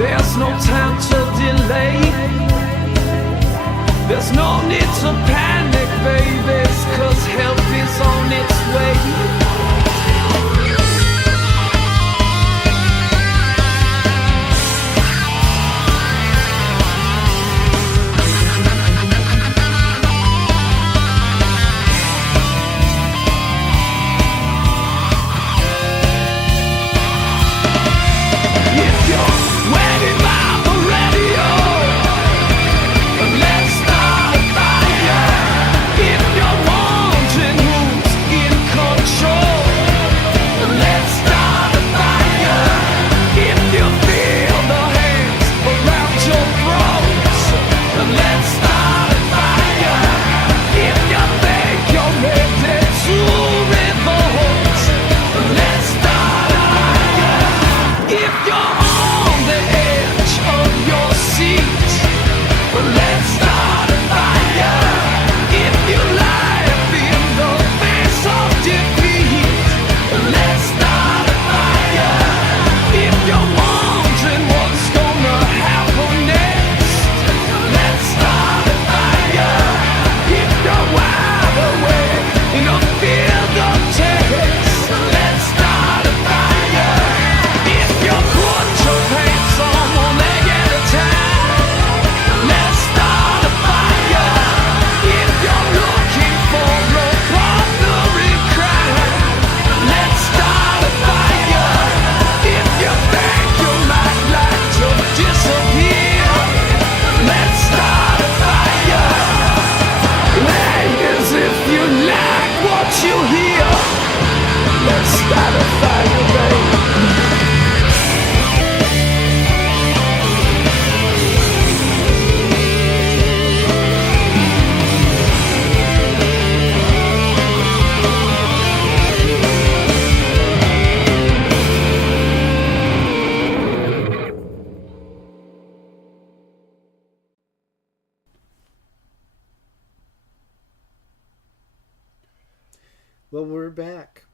There's no time to delay. There's no need to panic, babies, 'cause help is on its way. Well, we're back.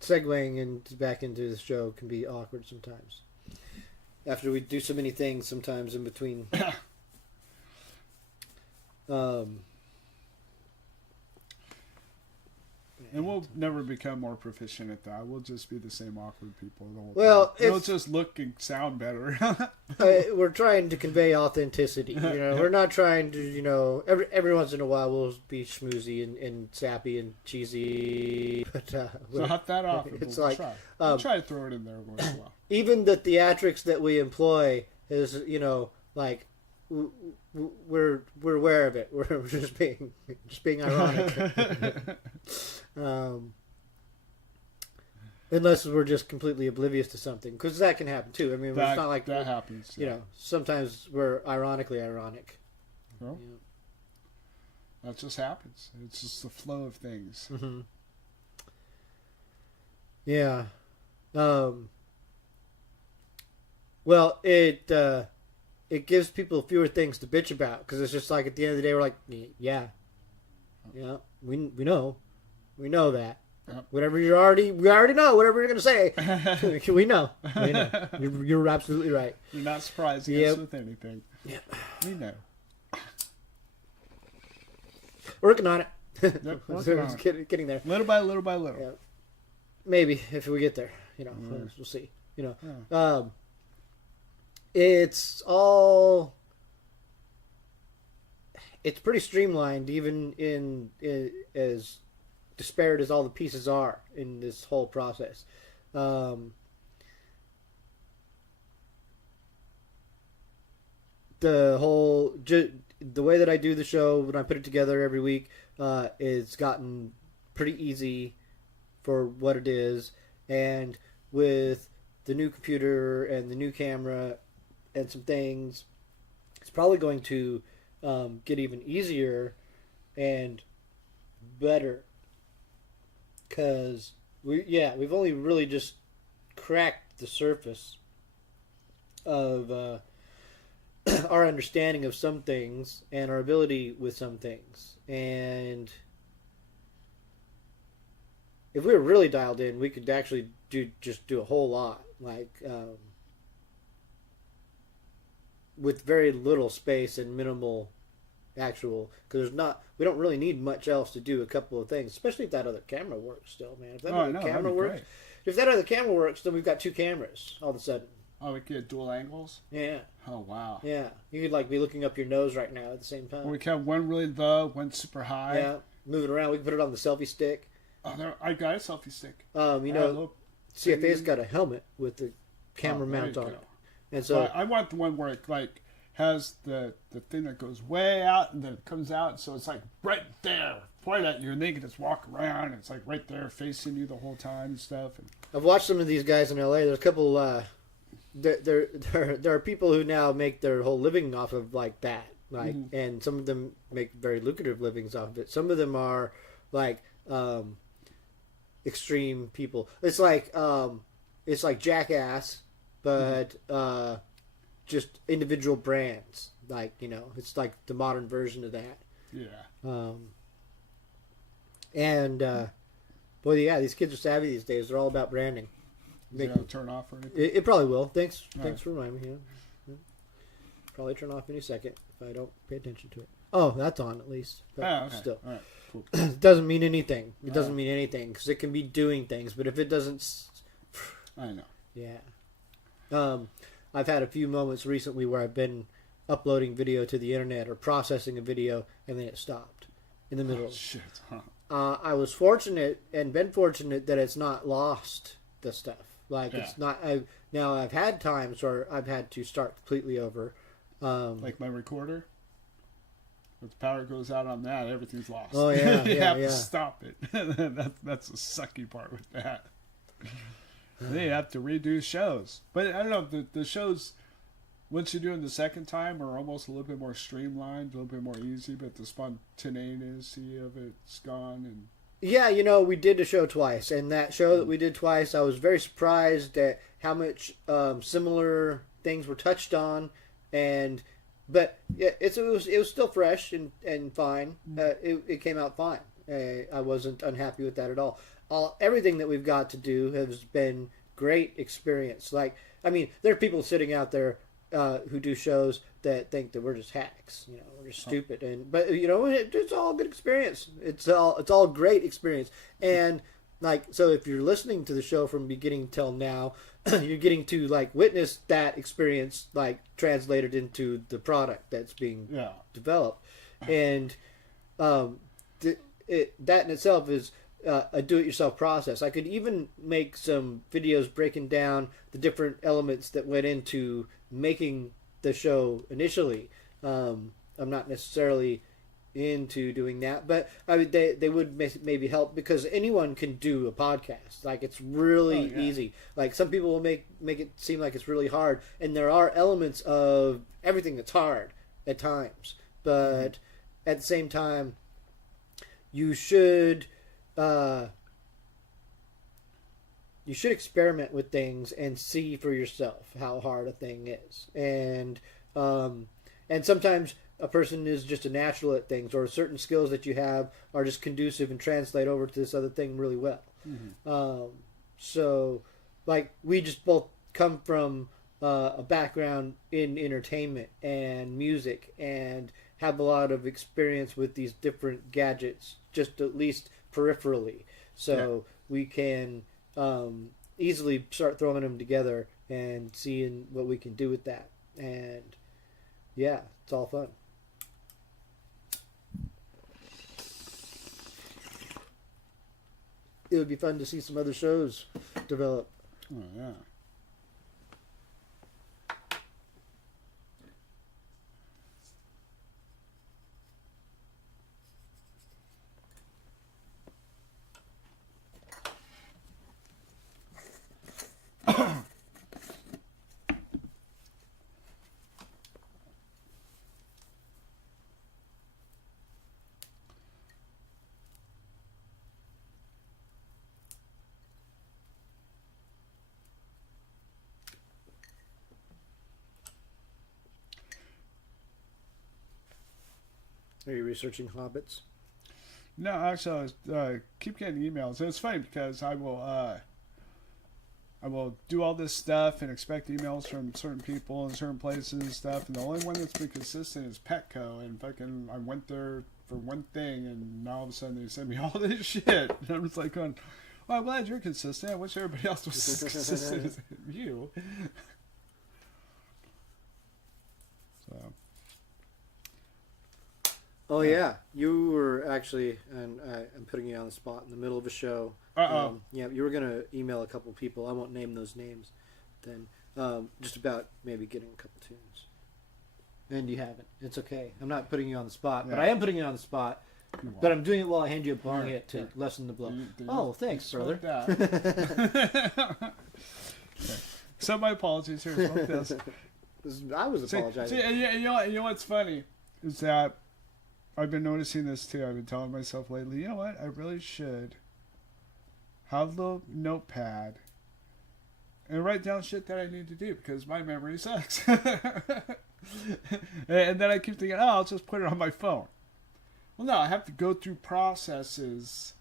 Segueing back into the show can be awkward sometimes. After we do so many things, sometimes in between. And we'll never become more proficient at that. We'll just be the same awkward people the whole Well, time. It'll just look and sound better. We're trying to convey authenticity. We're not trying to, every once in a while we'll be schmoozy and sappy and cheesy. But so hot that off. It's we'll like try. We'll try to throw it in there once in a while. Even the theatrics that we employ is, like we're aware of it. We're just being ironic. Unless we're just completely oblivious to something, because that can happen too. I mean, it's not like that happens. Yeah. Sometimes we're ironically ironic. Well, that just happens. It's just the flow of things. Mm-hmm. Yeah. Well, it gives people fewer things to bitch about, because it's just like at the end of the day we're like, yeah, we know that. Yep. Whatever we already know whatever you're gonna say. we know. You're absolutely right. You're not surprising us with anything. Yep. We know. Working on it. Yep, working on it. Getting there. Little by little by little. Yeah. Maybe if we get there, we'll see. Yeah. It's pretty streamlined, even in as disparate as all the pieces are in this whole process. The way that I do the show when I put it together every week, it's gotten pretty easy for what it is, and with the new computer and the new camera and some things, it's probably going to get even easier and better, because we've only really just cracked the surface of our understanding of some things and our ability with some things, and if we were really dialed in, we could actually do a whole lot, like with very little space and minimal actual, because we don't really need much else to do a couple of things, especially if that other camera works still, man. If that other camera works, if that other camera works, then we've got 2 cameras all of a sudden. Oh, we could get dual angles? Yeah. Oh, wow. Yeah. You could like be looking up your nose right now at the same time. Or we could have one really low, one super high. Yeah. Move it around. We can put it on the selfie stick. Oh, I got a selfie stick. CFA's got a helmet with the camera mount on it. And so I want the one where it like has the thing that goes way out and then it comes out, so it's like right there, point at you, and they can just walk around. And it's like right there, facing you the whole time and stuff. And I've watched some of these guys in LA. There's a couple. There are people who now make their whole living off of like that, like, and some of them make very lucrative livings off of it. Some of them are like extreme people. It's like Jackass, but just individual brands. Like, you know, it's like the modern version of that. Yeah. Boy, yeah, these kids are savvy these days. They're all about branding. Is it gonna turn off or anything? It probably will. Thanks right. for reminding me. Yeah. Probably turn off any second if I don't pay attention to it. Oh, that's on at least. But okay. still, All right. Cool. it doesn't mean anything. It doesn't mean anything because it can be doing things, but if it doesn't, I know. Yeah. I've had a few moments recently where I've been uploading video to the internet or processing a video, and then it stopped in the middle. Oh, shit. Huh. I was fortunate and been fortunate that it's not lost the stuff. Like it's not. I've had times where I've had to start completely over. Like my recorder. If the power goes out on that, everything's lost. Oh yeah, you have yeah. to stop it. That's the sucky part with that. They have to redo shows, but I don't know. The shows, once you're doing the second time, are almost a little bit more streamlined, a little bit more easy. But the spontaneity of it's gone. And yeah, you know, we did a show twice, and that show that we did twice, I was very surprised at how much similar things were touched on, but yeah, it was still fresh and fine. It came out fine. I wasn't unhappy with that at all. Everything that we've got to do has been great experience. Like, I mean, there are people sitting out there who do shows that think that we're just hacks, you know, we're just stupid, but you know, it's all good experience. It's all great experience, and like, so if you're listening to the show from beginning till now, you're getting to like witness that experience like translated into the product that's being developed, and that in itself is a do-it-yourself process. I could even make some videos breaking down the different elements that went into making the show initially. I'm not necessarily into doing that, but I mean, they would maybe help, because anyone can do a podcast. Like, it's really easy. Like, some people will make it seem like it's really hard, and there are elements of everything that's hard at times, but at the same time, you should experiment with things and see for yourself how hard a thing is, and sometimes a person is just a natural at things, or certain skills that you have are just conducive and translate over to this other thing really well. So, like, we just both come from a background in entertainment and music, and have a lot of experience with these different gadgets, just at least peripherally. So we can easily start throwing them together and seeing what we can do with that. And yeah, it's all fun. It would be fun to see some other shows develop. Oh, yeah. Are you researching hobbits? No, actually, I was, keep getting emails. And it's funny because I will do all this stuff and expect emails from certain people in certain places and stuff. And the only one that's been consistent is Petco. And fucking, I went there for one thing, and now all of a sudden they send me all this shit. And I'm just like going, well, I'm glad you're consistent. I wish everybody else was as consistent as you. So. Oh yeah, you were actually, and I'm putting you on the spot in the middle of a show. Yeah, you were gonna email a couple people. I won't name those names. Then, just about maybe getting a couple tunes. And you haven't. It's okay. I'm not putting you on the spot, but I am putting you on the spot. But I'm doing it while I hand you a bong hit to lessen the blow. Oh, thanks, brother. So my apologies here. This. I was apologizing. See, you know what's funny is that I've been noticing this too. I've been telling myself lately, you know what? I really should have the notepad and write down shit that I need to do because my memory sucks. And then I keep thinking, oh, I'll just put it on my phone. Well, no, I have to go through processes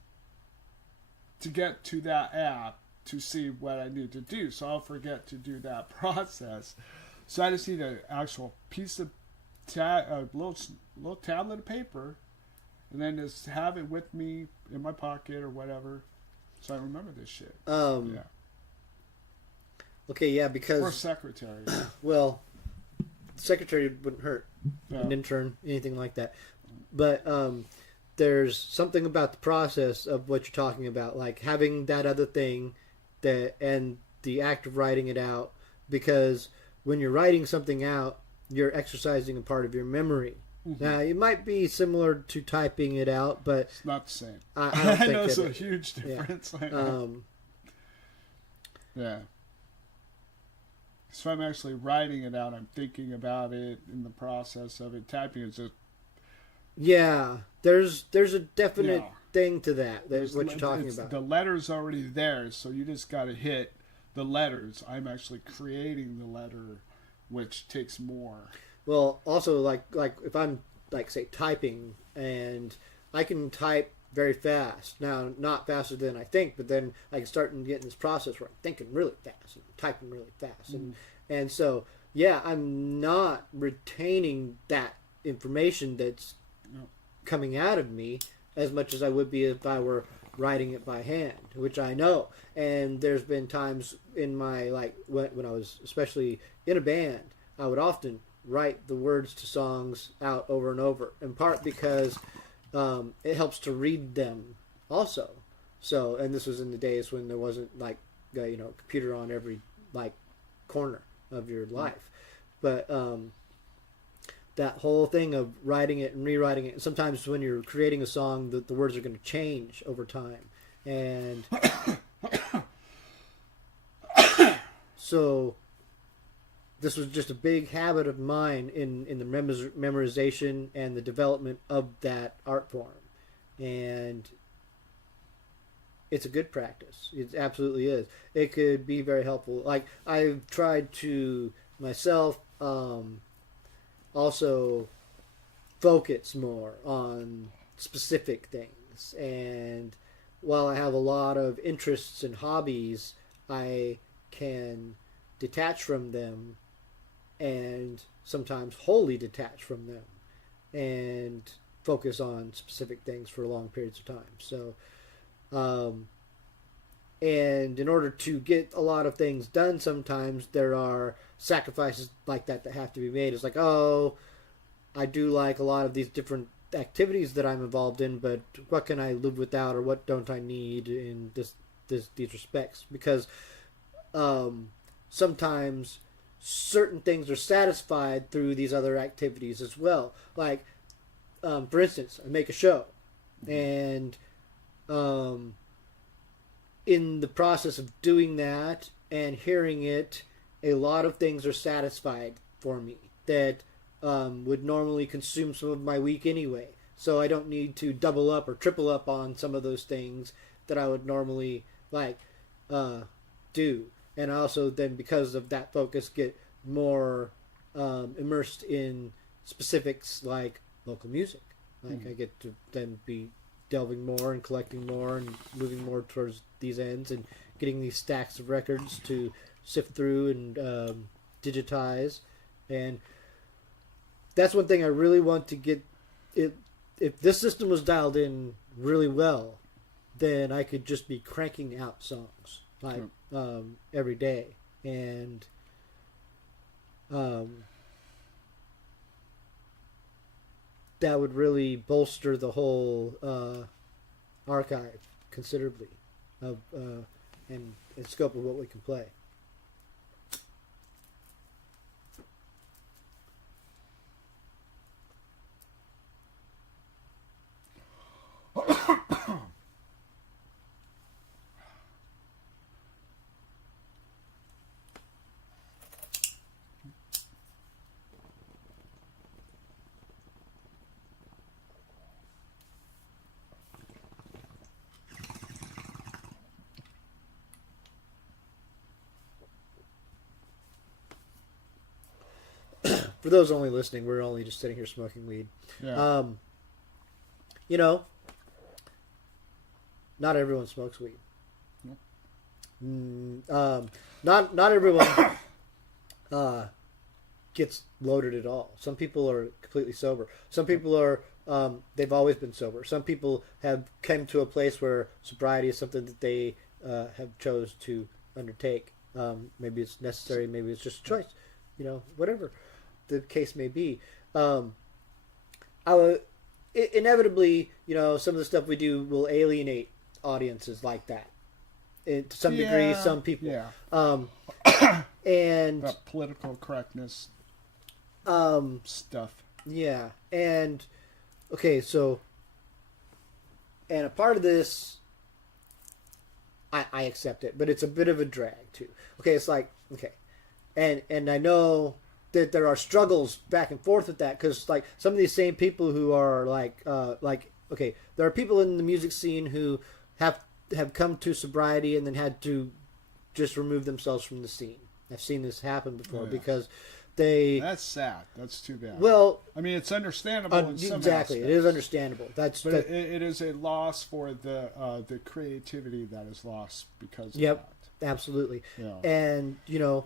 to get to that app to see what I need to do. So I'll forget to do that process. So I just need an actual piece of a little tablet of paper, and then just have it with me in my pocket or whatever, so I remember this shit. Yeah. Okay, yeah, because or secretary. Well, secretary wouldn't hurt. Yeah. An intern, anything like that. But there's something about the process of what you're talking about, like having that other thing, and the act of writing it out, because when you're writing something out, you're exercising a part of your memory. Mm-hmm. Now, it might be similar to typing it out, but it's not the same. I don't think know it's a huge difference. Yeah. Yeah. So I'm actually writing it out. I'm thinking about it in the process of it. Typing is just. Yeah, there's a definite thing to that. That's what you're talking about. The letter's already there, so you just got to hit the letters. I'm actually creating the letter, which takes more. Well, also like if I'm say typing, and I can type very fast. Now, not faster than I think, but then I can start and get in this process where I'm thinking really fast and typing really fast, and so yeah, I'm not retaining that information that's coming out of me as much as I would be if I were writing it by hand, which I know. And there's been times in my when I was especially in a band, I would often write the words to songs out over and over, in part because it helps to read them also. So, and this was in the days when there wasn't computer on every corner of your life, but that whole thing of writing it and rewriting it. Sometimes when you're creating a song, the words are going to change over time, and so this was just a big habit of mine in the memorization and the development of that art form. And it's a good practice. It absolutely is. It could be very helpful. Like, I've tried to myself also focus more on specific things. And while I have a lot of interests and hobbies, I can detach from them, and sometimes wholly detach from them, and focus on specific things for long periods of time. So, and in order to get a lot of things done, sometimes there are sacrifices like that have to be made. It's like, oh, I do like a lot of these different activities that I'm involved in, but what can I live without, or what don't I need in these respects? Because sometimes certain things are satisfied through these other activities as well. Like, for instance, I make a show, and in the process of doing that and hearing it, a lot of things are satisfied for me that would normally consume some of my week anyway. So I don't need to double up or triple up on some of those things that I would normally do. And I also then, because of that focus, get more immersed in specifics like local music. Like, I get to then be delving more and collecting more and moving more towards these ends and getting these stacks of records to sift through and digitize. And that's one thing I really want to get. If this system was dialed in really well, then I could just be cranking out songs like every day, and that would really bolster the whole archive considerably of and scope of what we can play. For those only listening, we're only just sitting here smoking weed. Yeah. You know, not everyone smokes weed. Not everyone gets loaded at all. Some people are completely sober. Some people are they've always been sober. Some people have come to a place where sobriety is something that they have chose to undertake. Maybe it's necessary. Maybe it's just a choice. You know, whatever the case may be. Inevitably, you know, some of the stuff we do will alienate audiences like that. To some degree, some people. Yeah. And that political correctness stuff. Yeah. And okay, so and a part of this I accept it, but it's a bit of a drag too. Okay, it's like and I know that there are struggles back and forth with that, because like some of these same people who are like okay, there are people in the music scene who have come to sobriety and then had to just remove themselves from the scene. I've seen this happen before because that's sad. That's too bad. Well, I mean, it's understandable in some exactly. aspects. It is understandable. It is a loss for the creativity that is lost because of that. Absolutely. Yeah. And you know,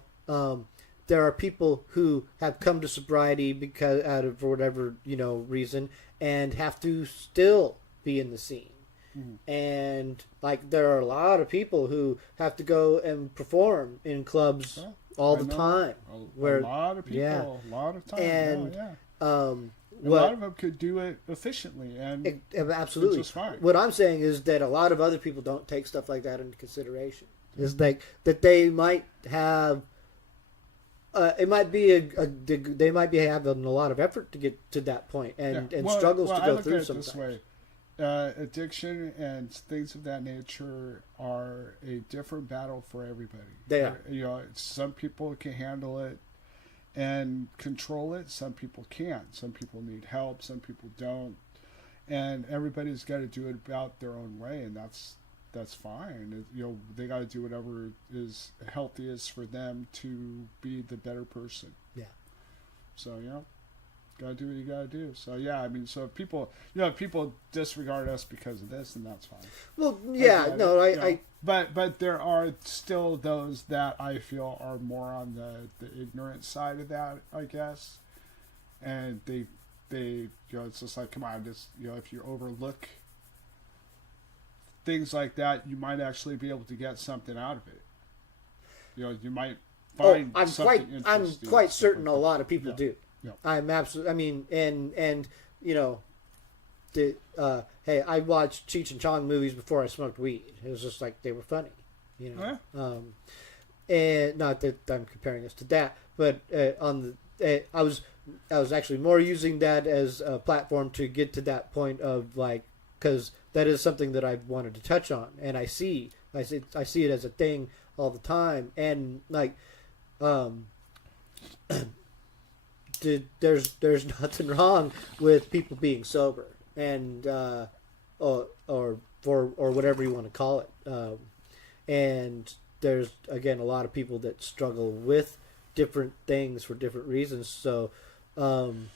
there are people who have come to sobriety because for whatever reason, and have to still be in the scene. Mm-hmm. And like there are a lot of people who have to go and perform in clubs all the time. A lot of people, a lot of time. And a lot of them could do it efficiently and absolutely just fine. What I'm saying is that a lot of other people don't take stuff like that into consideration. Is like that they might have. It might be they might be having a lot of effort to get to that point and struggles to go through sometimes. This way. Addiction and things of that nature are a different battle for everybody. They are. You know, some people can handle it and control it. Some people can't. Some people need help. Some people don't. And everybody's got to do it about their own way, and that's fine. They got to do whatever is healthiest for them to be the better person. Yeah. So gotta do what you gotta do. So I mean, so if people disregard us because of this, then that's fine. Well, but there are still those that I feel are more on the ignorant side of that, I guess, and they it's just like, come on, just if you overlook things like that, you might actually be able to get something out of it. You might find. I'm quite certain a lot of people do. Yeah. I'm absolutely. I mean, and hey, I watched Cheech and Chong movies before I smoked weed. It was just like they were funny, and not that I'm comparing us to that, but I was actually more using that as a platform to get to that point of like, because that is something that I wanted to touch on, and I see it as a thing all the time, and like, there's nothing wrong with people being sober and or whatever you want to call it, and there's again a lot of people that struggle with different things for different reasons. So and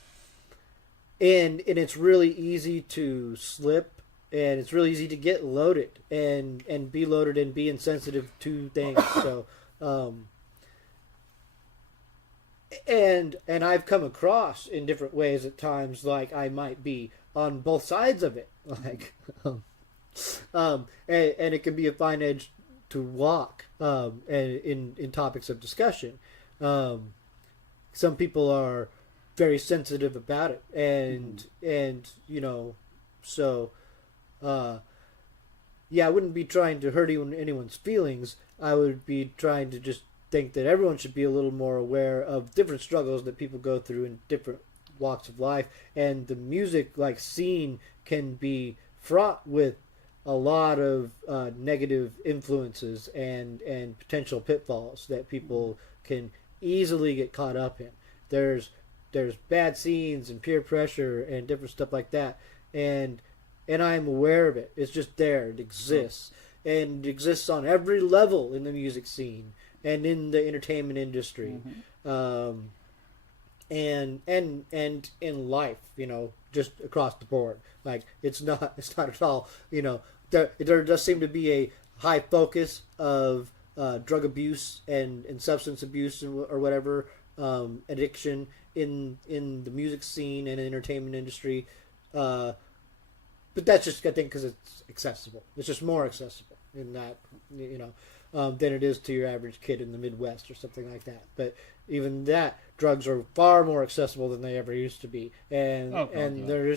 it's really easy to slip and it's really easy to get loaded and be loaded and be insensitive to things. So, and I've come across in different ways at times, like I might be on both sides of it, like, and it can be a fine edge to walk, and in topics of discussion. Some people are very sensitive about it, and you know, so yeah, I wouldn't be trying to hurt anyone's feelings. I would be trying to just think that everyone should be a little more aware of different struggles that people go through in different walks of life, and the music like scene can be fraught with a lot of negative influences and potential pitfalls that people can easily get caught up in. There's bad scenes and peer pressure and different stuff like that, and I'm aware of it. It's just there. It exists, and it exists on every level in the music scene and in the entertainment industry, and in life. You know, just across the board. Like it's not at all. You know, there does seem to be a high focus of drug abuse and substance abuse or whatever, addiction in the music scene and entertainment industry, but that's just, I think, because it's accessible. It's just more accessible in that, you know, than it is to your average kid in the Midwest or something like that. But even that, drugs are far more accessible than they ever used to be, and they're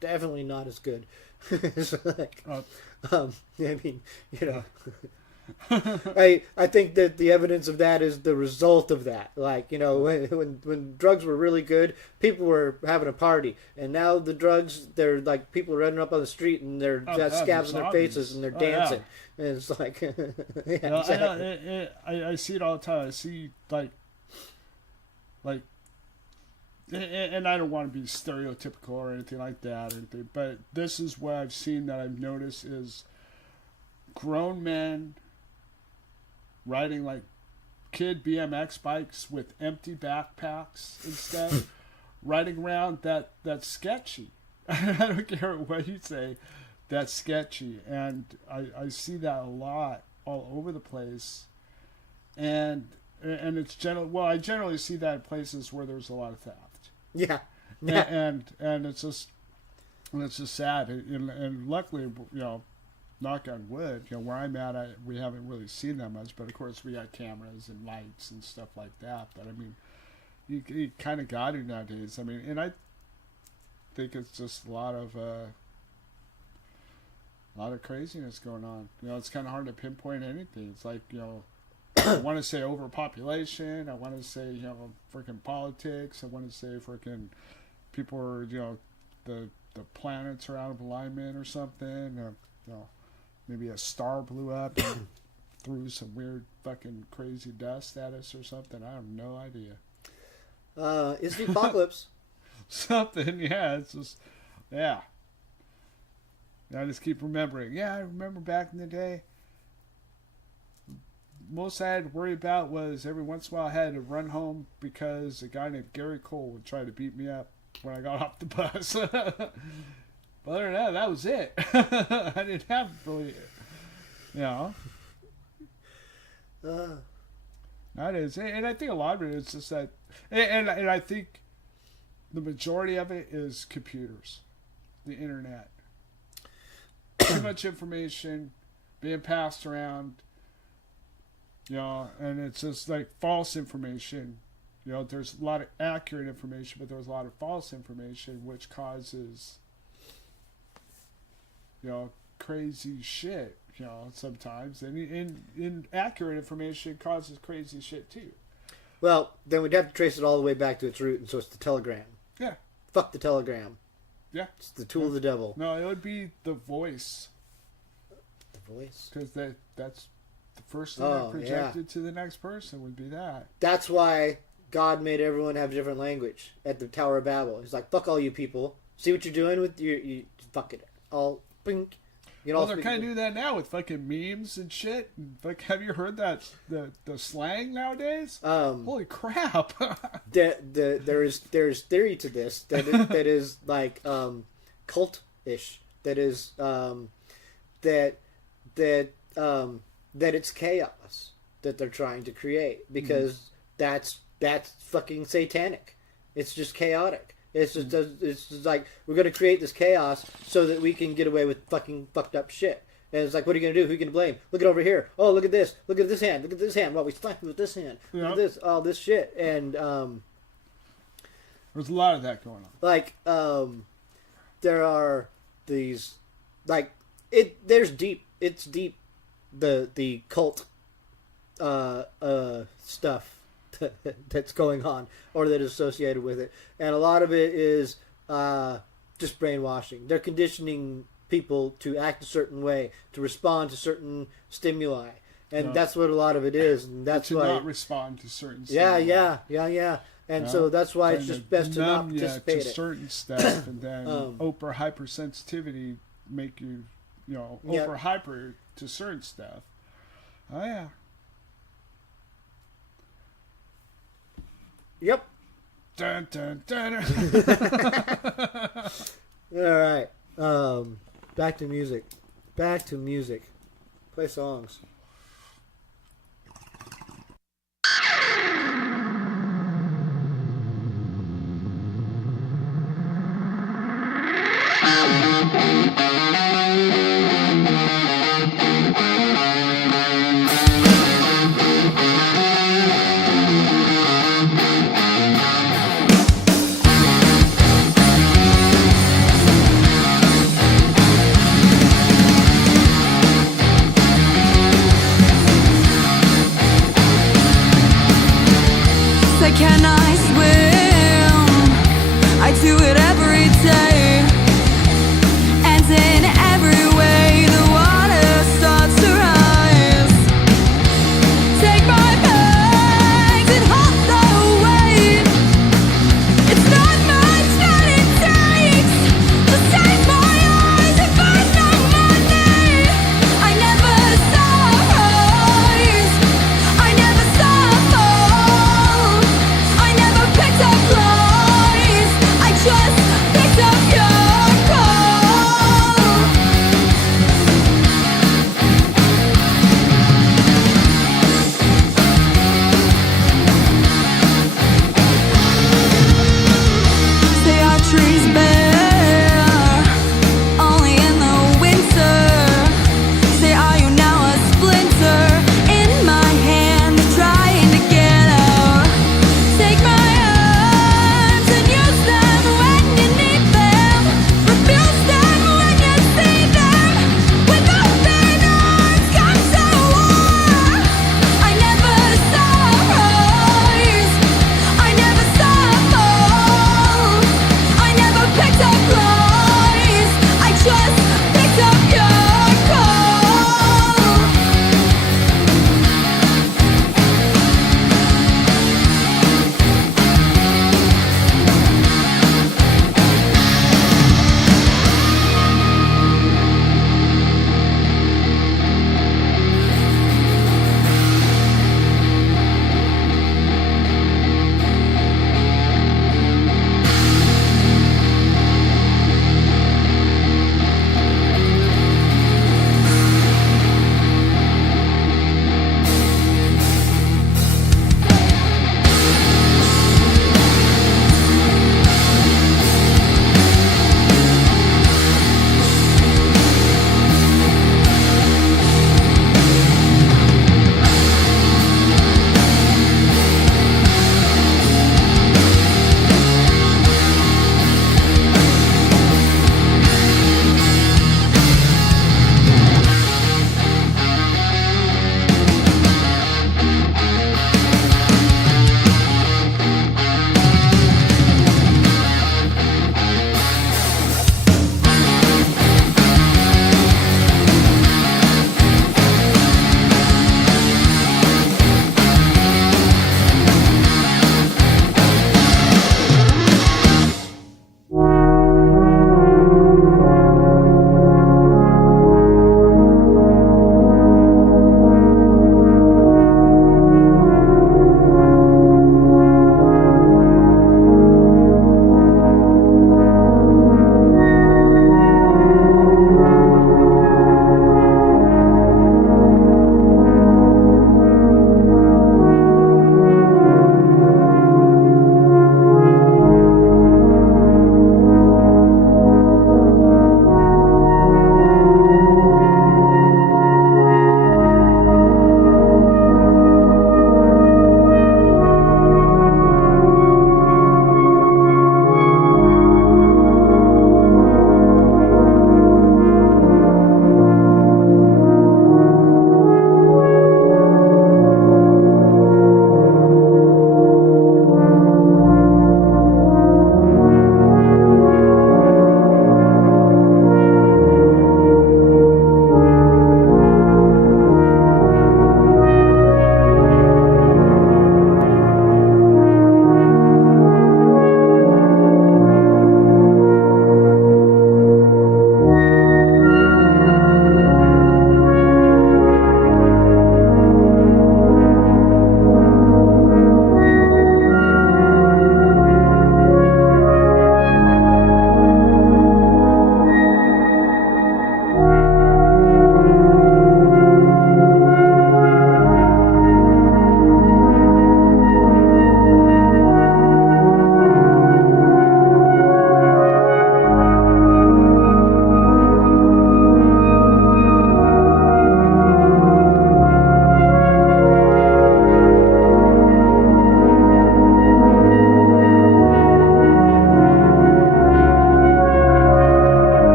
definitely not as good. It's like, I mean, you know. I think that the evidence of that is the result of that. Like, you know, when drugs were really good, people were having a party, and now the drugs, they're like people are running up on the street and they're got scabs on their faces and they're dancing, and it's like, yeah, exactly. I see it all the time. I see like, and I don't want to be stereotypical or anything like that, but this is what I've seen that I've noticed is grown men riding like kid BMX bikes with empty backpacks and stuff, riding around that's sketchy. I don't care what you say, that's sketchy. And I see that a lot all over the place. And it's I generally see that in places where there's a lot of theft. Yeah. And it's just sad. And luckily, you know, knock on wood, you know, where I'm at, we haven't really seen that much, but of course we got cameras and lights and stuff like that. But I mean, you kind of got it nowadays. I mean, and I think it's just a lot of craziness going on. You know, it's kind of hard to pinpoint anything. It's like, you know, I want to say overpopulation. I want to say, you know, freaking politics. I want to say freaking people are, you know, the planets are out of alignment or something. Or, you know, maybe a star blew up and threw some weird fucking crazy dust at us or something. I have no idea. It's the apocalypse. Something, yeah. It's just, yeah. I just keep remembering. Yeah, I remember back in the day, most I had to worry about was every once in a while I had to run home because a guy named Gary Cole would try to beat me up when I got off the bus. But other than that, that was it. I didn't have really, you know. That is, and I think a lot of it is just that, and I think the majority of it is computers, the internet. Too much information being passed around, you know, and it's just like false information. You know, there's a lot of accurate information, but there's a lot of false information, which causes, you know, crazy shit, you know, sometimes. And accurate information causes crazy shit, too. Well, then we'd have to trace it all the way back to its root, and so it's the telegram. Yeah. Fuck the telegram. Yeah. It's the tool of the devil. No, it would be the voice. The voice? Because that's the first thing that projected to the next person would be that. That's why God made everyone have a different language at the Tower of Babel. He's like, fuck all you people. See what you're doing with you fuck it. All pink. Well, they're kind of doing that now with fucking memes and shit. And have you heard that the slang nowadays? Holy crap! There is theory to this that is like cult-ish. that is that it's chaos that they're trying to create, because that's fucking satanic. It's just chaotic. It's just like, we're going to create this chaos so that we can get away with fucking fucked up shit. And it's like, what are you going to do? Who are you going to blame? Look at over here. Oh, look at this. Look at this hand. Look at this hand. Well, we slapped with this hand. Look at this. All this shit. And there's a lot of that going on. Like, there are these, like, there's deep. It's deep. The cult stuff that's going on, or that is associated with it, and a lot of it is just brainwashing. They're conditioning people to act a certain way, to respond to certain stimuli, and that's what a lot of it is. And that's to why not respond to certain stimuli. Yeah. And so that's why it's just best to not participate to certain stuff, and then over hypersensitivity make you, over hyper to certain stuff. Oh yeah. Yep. Dun, dun, dun. All right. Back to music. Play songs. Can I swim? I do it every day, and in every way the water starts to rise. Take my bags and hold the weight. It's not much that it takes to save my eyes if I know my name. I never saw rise, I never saw fall, I never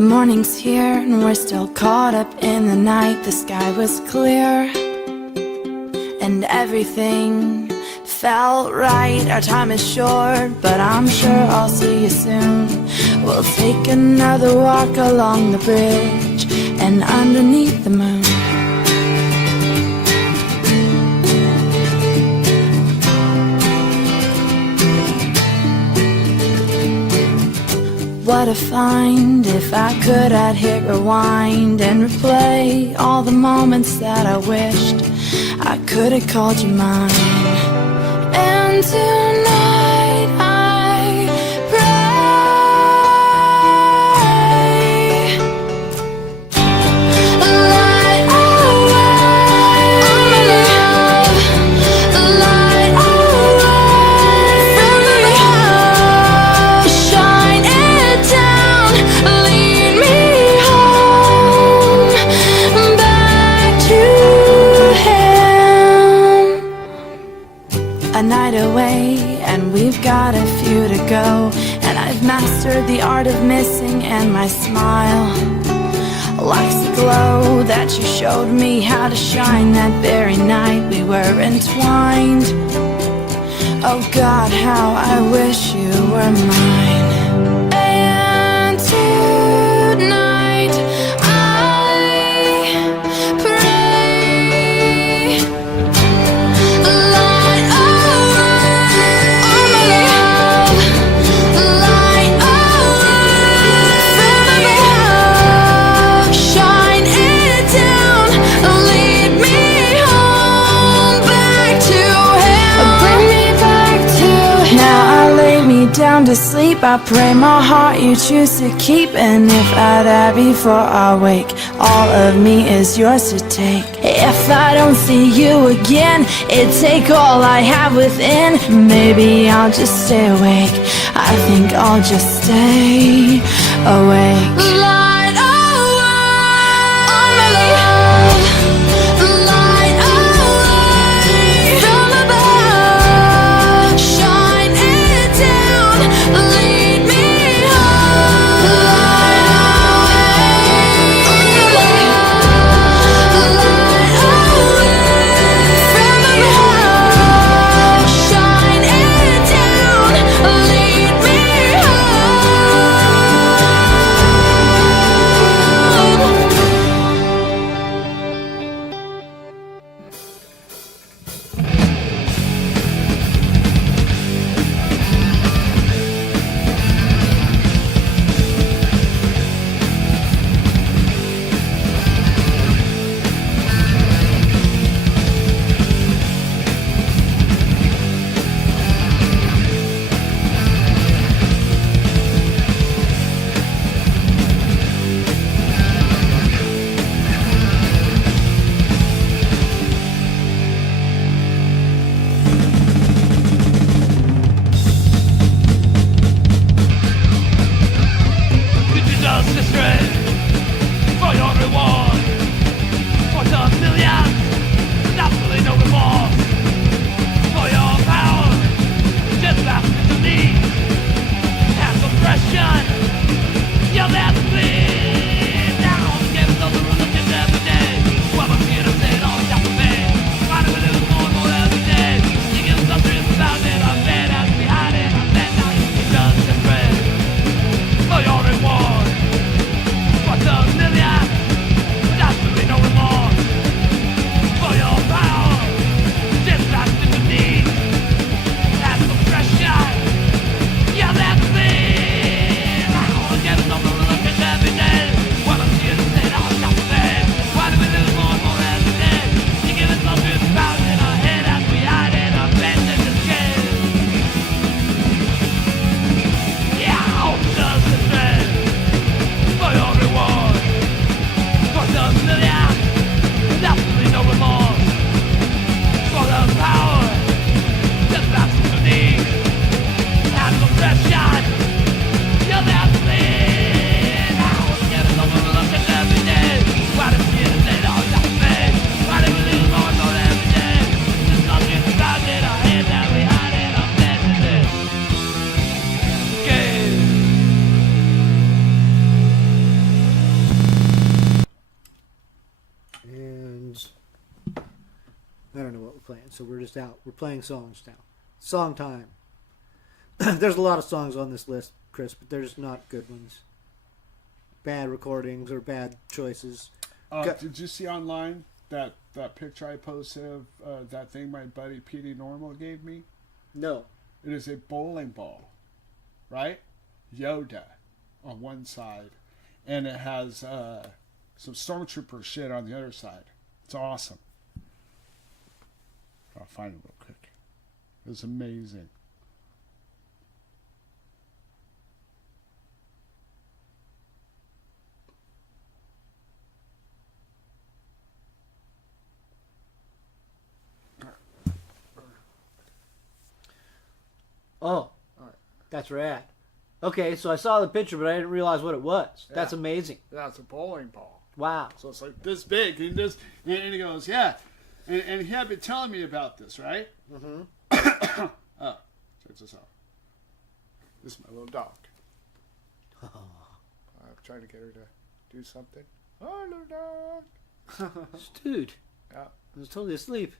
The morning's here and we're still caught up in the night. The sky was clear and everything felt right. Our time is short, but I'm sure I'll see you soon. We'll take another walk along the bridge and underneath the moon. What a find. If I could, I'd hit rewind and replay all the moments that I wished I could have called you mine. And tonight I pray, light away, light away from me, shine it down, lead me home, back to him. A night away and we've got a few to go, and I've mastered the art of missing, and my smile lacks the glow that you showed me how to shine that very night we were entwined. Oh God, how I wish you were mine. And tonight I pray, light away, light away from above, shine it down, lead me home, back to him, bring me back to him. Now I lay me down to sleep, I pray my heart you choose to keep, and if I die before I wake, all of me is yours to take. If I don't see you again, it'd take all I have within. Maybe I'll just stay awake, I think I'll just stay awake. Light away, light away from above, shine it down, lead me home, light away, light away from above, shine it down, lead me home. playing, so we're just out. We're playing songs now. Song time. There's a lot of songs on this list, Chris, but there's not good ones. Bad recordings or bad choices. Did you see online that picture I posted of that thing my buddy Petey Normal gave me? No. It is a bowling ball, right? Yoda on one side, and it has some stormtrooper shit on the other side. It's awesome. I'll find it real quick. It's amazing. Oh, that's rad. Okay, so I saw the picture, but I didn't realize what it was. Yeah. That's amazing. That's a bowling ball. Wow. So it's like this big, and he goes, yeah, and he had been telling me about this, right? Mm-hmm. Oh, check this out. This is my little dog. Oh. I'm trying to get her to do something. Oh, little dog. Dude. Yeah. I was totally asleep.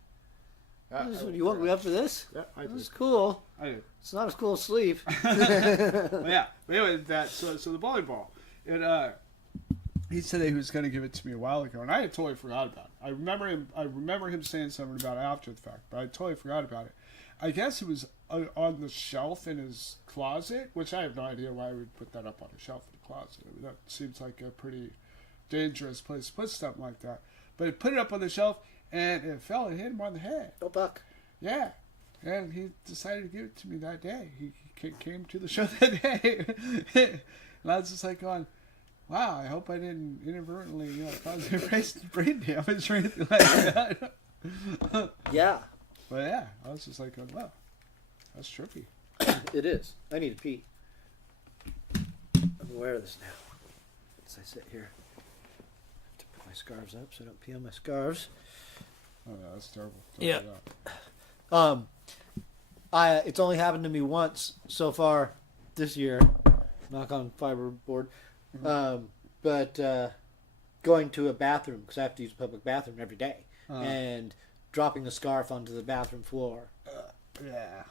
Yeah, You woke me up for this? Yeah, I did. This is cool. I did. It's not as cool as sleep. Well, yeah. But anyway, so the bowling ball. He said he was going to give it to me a while ago, and I had totally forgot about it. I remember him saying something about it after the fact, but I totally forgot about it. I guess it was on the shelf in his closet, which I have no idea why I would put that up on a shelf in the closet. I mean, that seems like a pretty dangerous place to put something like that. But he put it up on the shelf, and it fell and hit him on the head. Oh, buck. Yeah. And he decided to give it to me that day. He came to the show that day. And I was just like going, wow, I hope I didn't inadvertently cause brain damage or anything like that. Yeah. But yeah, I was just like, wow, that's trippy. It is. I need to pee. I'm aware of this now. As I sit here. I have to put my scarves up so I don't pee on my scarves. Oh, yeah, that's terrible. Yeah. It's only happened to me once so far this year. Knock on fiberboard. But going to a bathroom, because I have to use a public bathroom every day, and dropping the scarf onto the bathroom floor. Yeah.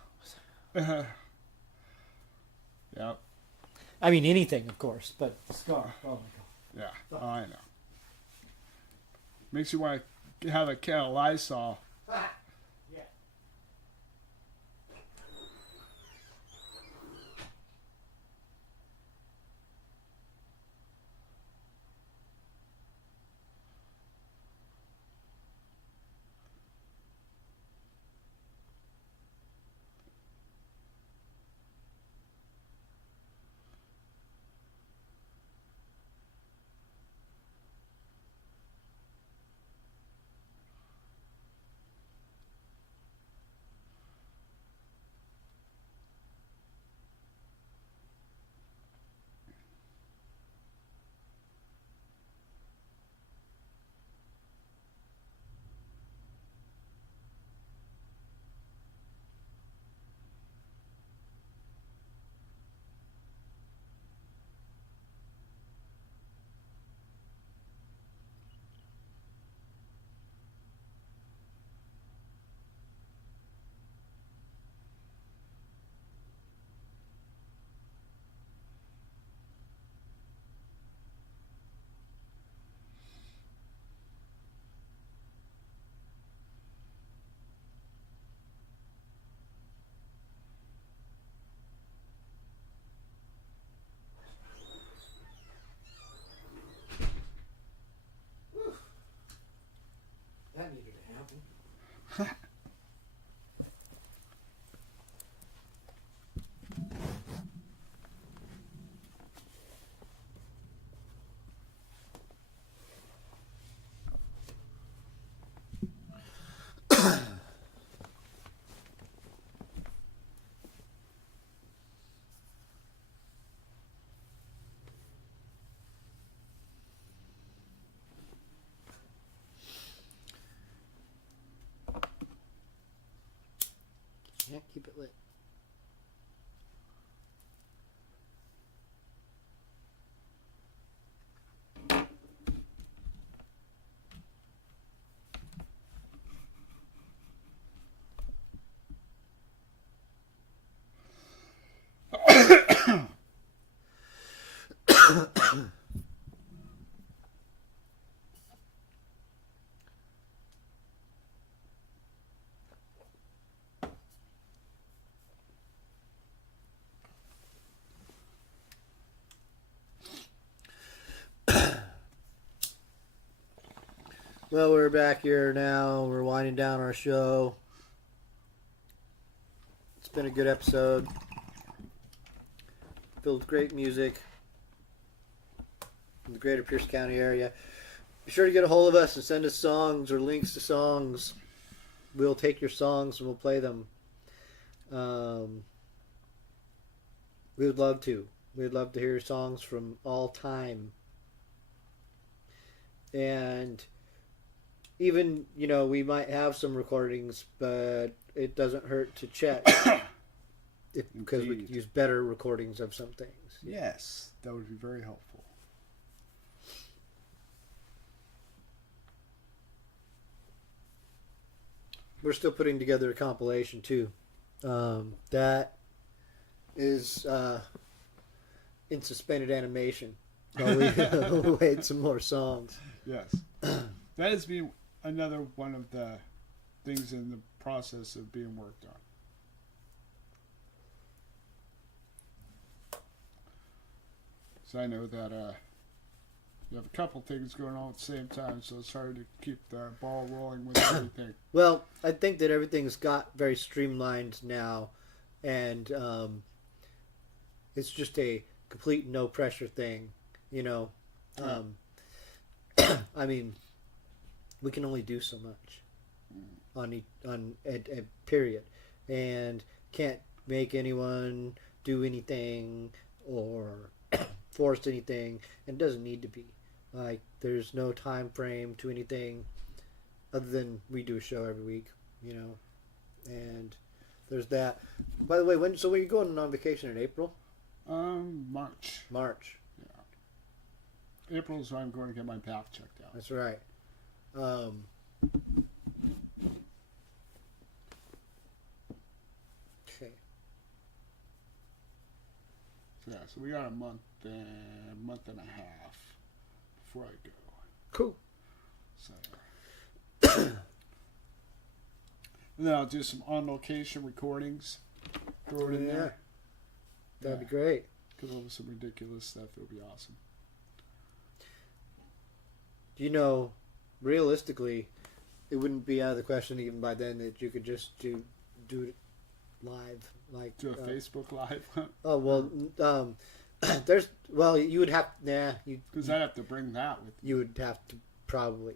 Yep. I mean, anything, of course, but scarf. Oh, my God. Yeah. Oh, I know. Makes you want to have a can of Lysol. Yeah. That needed to happen. Can't keep it lit. Well, we're back here now. We're winding down our show. It's been a good episode. Filled with great music in the greater Pierce County area. Be sure to get a hold of us and send us songs or links to songs. We'll take your songs and we'll play them. We would love to. We'd love to hear songs from all time. And even, we might have some recordings, but it doesn't hurt to check. Because we could use better recordings of some things. Yes, that would be very helpful. We're still putting together a compilation too. That is in suspended animation. We'll wait some more songs. Yes. That has been another one of the things in the process of being worked on. So I know that you have a couple things going on at the same time, so it's hard to keep the ball rolling with everything. Well, I think that everything's got very streamlined now, and it's just a complete no pressure thing, I mean, we can only do so much on a period, and can't make anyone do anything or force anything, and it doesn't need to be. Like, there's no time frame to anything other than we do a show every week, and there's that. By the way, when are you going on vacation in April? March. March. Yeah. April is when I'm going to get my back checked out. That's right. Okay. So, yeah, so we got a month and a half before I go. Cool. So, and then I'll do some on-location recordings. Throw it in there. That'd be great. Because I'll do some ridiculous stuff. It'll be awesome. Realistically, it wouldn't be out of the question even by then that you could just do it live, like do a Facebook Live. Oh well, you would have because I'd have to bring that with you. You'd probably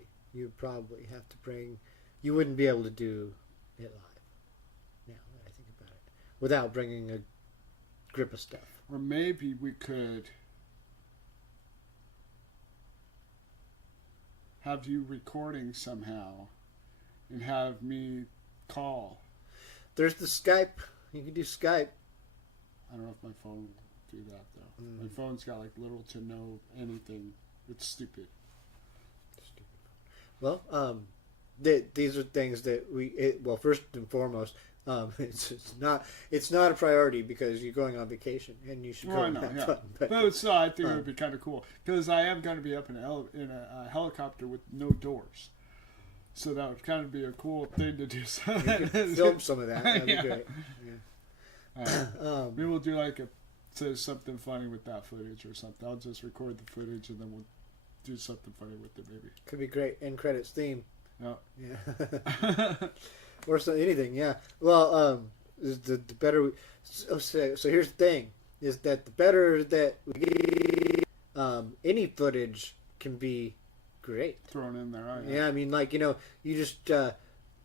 have to bring. You wouldn't be able to do it live. Now that I think about it, without bringing a grip of stuff. Or maybe we could have you recording somehow and have me call. There's the Skype. You can do Skype. I don't know if my phone will do that, though. My phone's got, little to no anything. It's stupid. Well, these are things that first and foremost, it's not a priority because you're going on vacation and you should go on that fun. But still, I think it would be kind of cool because I am going to be up in a helicopter with no doors, so that would kind of be a cool thing to do. Film some of that. That'd be great. Yeah. Maybe we'll do something funny with that footage or something. I'll just record the footage and then we'll do something funny with it. Maybe could be great. End credits theme. Yeah. Or anything, yeah. Well, the better. So here's the thing: is that the better that we get, any footage can be great thrown in there. Right? Yeah, I mean, you just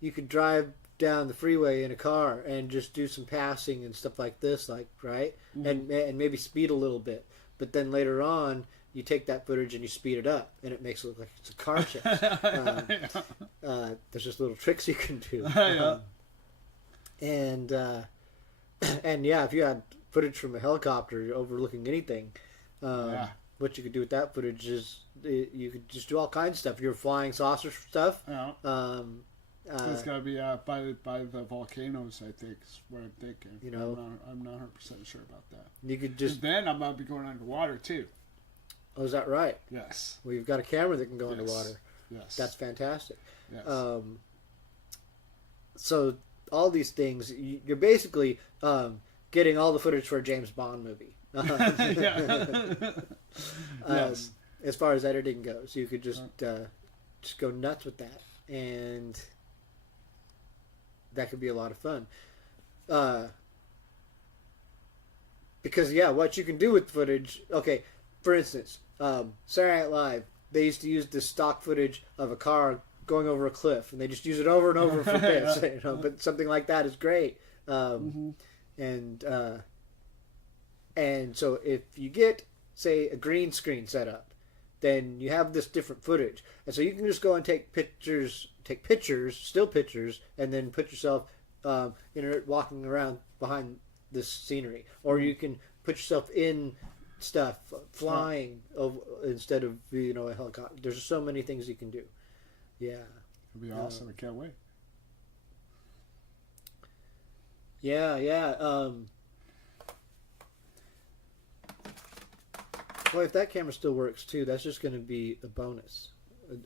you could drive down the freeway in a car and just do some passing and stuff like this, right? Mm-hmm. And maybe speed a little bit, but then later on. You take that footage and you speed it up, and it makes it look like it's a car chase. There's just little tricks you can do. And if you had footage from a helicopter overlooking anything, what you could do with that footage is you could just do all kinds of stuff. You're flying saucer stuff. Yeah. It's got to be by the volcanoes, I think, is what I'm thinking. I'm not 100% sure about that. You could just... And then I'm going to be going underwater, too. Oh, is that right? Yes. Well, you've got a camera that can go underwater. Yes. That's fantastic. Yes. So all these things, you're basically getting all the footage for a James Bond movie. Yes. As far as editing goes, you could just just go nuts with that, and that could be a lot of fun. Because what you can do with footage. Okay, for instance, Saturday Night Live, they used to use this stock footage of a car going over a cliff, and they just use it over and over for bits. But something like that is great. And so if you get, say, a green screen set up, then you have this different footage, and so you can just go and take pictures, still pictures, and then put yourself walking around behind this scenery, or you can put yourself in stuff flying over, instead of a helicopter. There's just so many things you can do. Yeah, It'll be awesome. I can't wait. Yeah. Well, if that camera still works too, that's just going to be a bonus,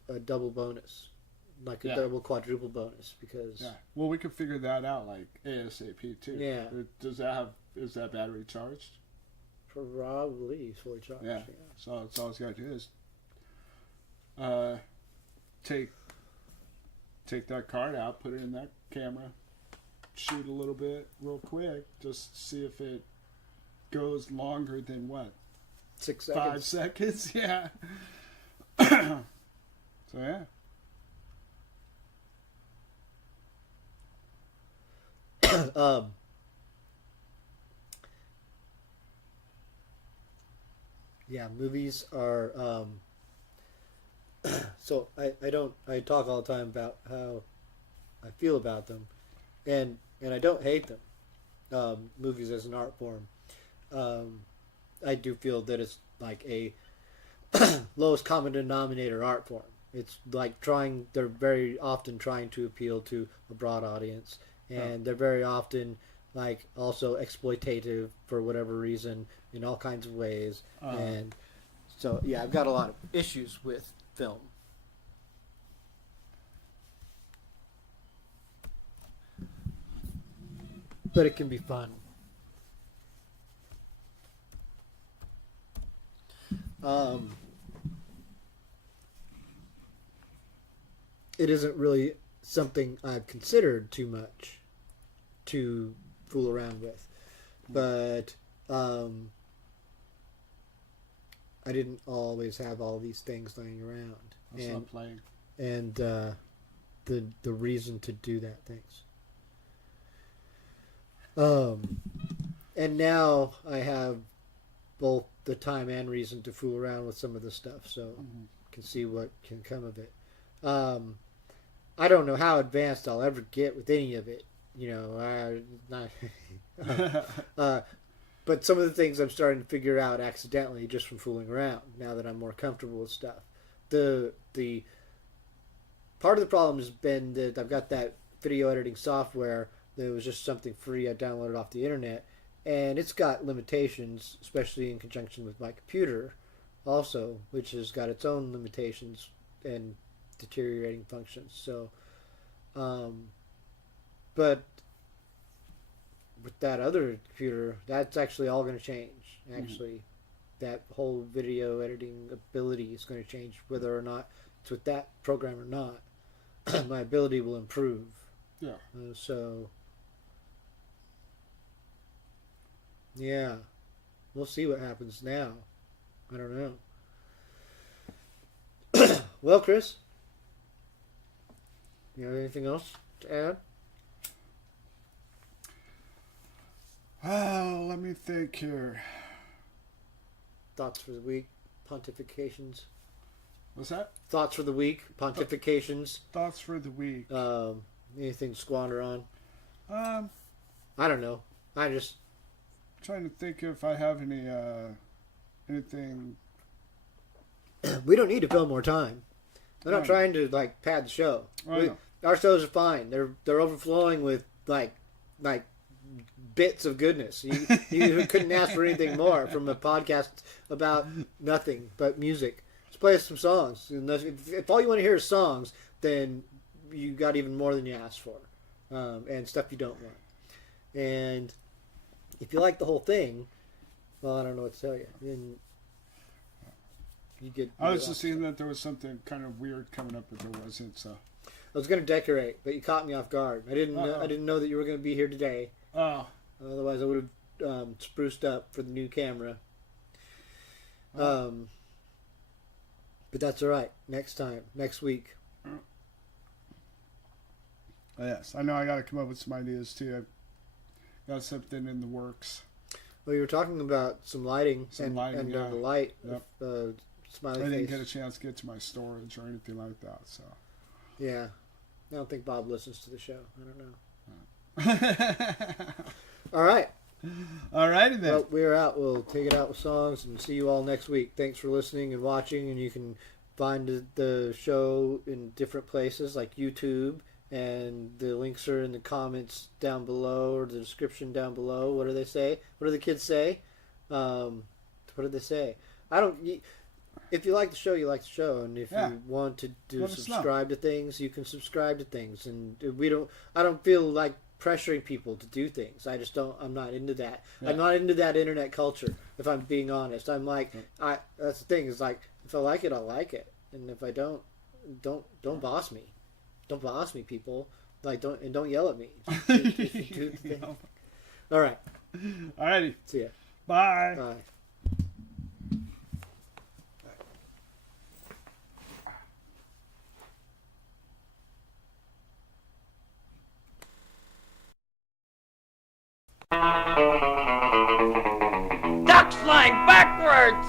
a double bonus, like a double quadruple bonus. Because well, we could figure that out like ASAP too. Yeah. Is that battery charged? Probably fully charged. Yeah. So that's all it's got to do is take that card out, put it in that camera, shoot a little bit real quick, just see if it goes longer than what? 6 seconds. 5 seconds, yeah. So yeah. Movies are so I talk all the time about how I feel about them, and I don't hate them. Movies as an art form. I do feel that it's like a lowest common denominator art form. It's like they're very often trying to appeal to a broad audience, and they're very often like also exploitative for whatever reason in all kinds of ways. And so I've got a lot of issues with film. But it can be fun. It isn't really something I've considered too much to fool around with, but I didn't always have all these things laying around, and the reason to do that things. And now I have both the time and reason to fool around with some of this stuff, so can see what can come of it. I don't know how advanced I'll ever get with any of it, but some of the things I'm starting to figure out accidentally just from fooling around now that I'm more comfortable with stuff. The part of the problem has been that I've got that video editing software that was just something free I downloaded off the internet, and it's got limitations, especially in conjunction with my computer also, which has got its own limitations and deteriorating functions. So but with that other computer, that's actually all going to change. Actually, that whole video editing ability is going to change, whether or not it's with that program or not. My ability will improve. Yeah. So yeah, we'll see what happens now. I don't know. Well, Chris, you have anything else to add? Oh, let me think here. Thoughts for the week, pontifications. What's that? Thoughts for the week, pontifications. Thoughts for the week. Anything to squander on? I don't know. I just trying to think if I have anything. We don't need to fill more time. We're not trying to pad the show. Our shows are fine. They're overflowing with like bits of goodness. You couldn't ask for anything more from a podcast about nothing but music. Just play us some songs. If all you want to hear is songs, then you got even more than you asked for, and stuff you don't want. And if you like the whole thing, well, I don't know what to tell you. you get. I was you just seeing that there was something kind of weird coming up, but there wasn't. So I was gonna decorate, but you caught me off guard. I didn't know that you were gonna be here today. oh, Otherwise, I would have spruced up for the new camera. But that's all right. Next time, next week. yes, I know. I got to come up with some ideas too. I got something in the works. Well, you were talking about some lighting and yeah. the light. Yep. Smiley I didn't face. get a chance to get to my storage or anything like that. So Yeah, I don't think Bob listens to the show. I don't know. All right. Alrighty then. Well, we're out. We'll take it out with songs and see you all next week. Thanks for listening and watching. And you can find the show in different places like YouTube. And the links are in the comments down below or the description down below. What do they say? What do the kids say? What do they say? If you like the show, you like the show. And if you want to subscribe to things, you can subscribe to things. And I don't feel like pressuring people to do things. I just don't. I'm not into that. Yeah. I'm not into that internet culture. If I'm being honest, I'm like, that's the thing. Is like, if I like it, I like it, and if I don't boss me. Don't boss me, people. Like, don't yell at me. Just do the thing. All right. Alrighty. See ya. Bye. Bye. Duck slide backwards!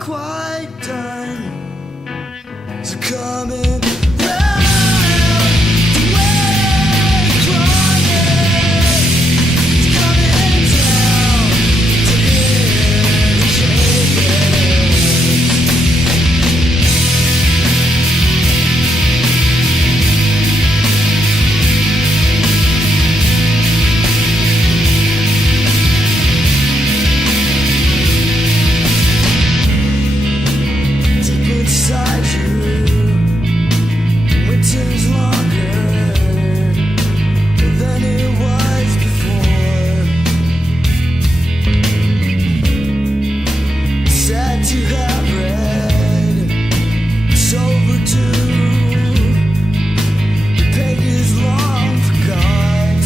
quite done. So come in. Inside you, winter's longer than it was before. Sad to have read, it's overdue. The page is long forgot.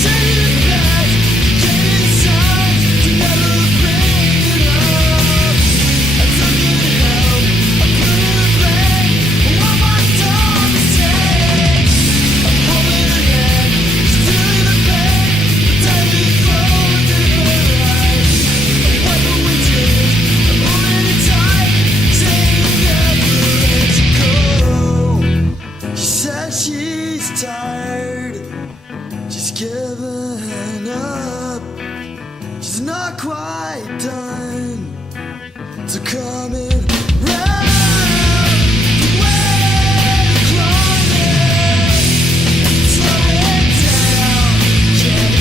Say it back, get inside to never bring it up. I took it out, I put it back. What my dog said, I'm holding her hand, still in the bed. The time we closed in her eyes. What will we do? I'm holding it tight, saying never let you go. She said she's tired, she's given up. She's not quite done. So come in round the way closer, slow it down, can't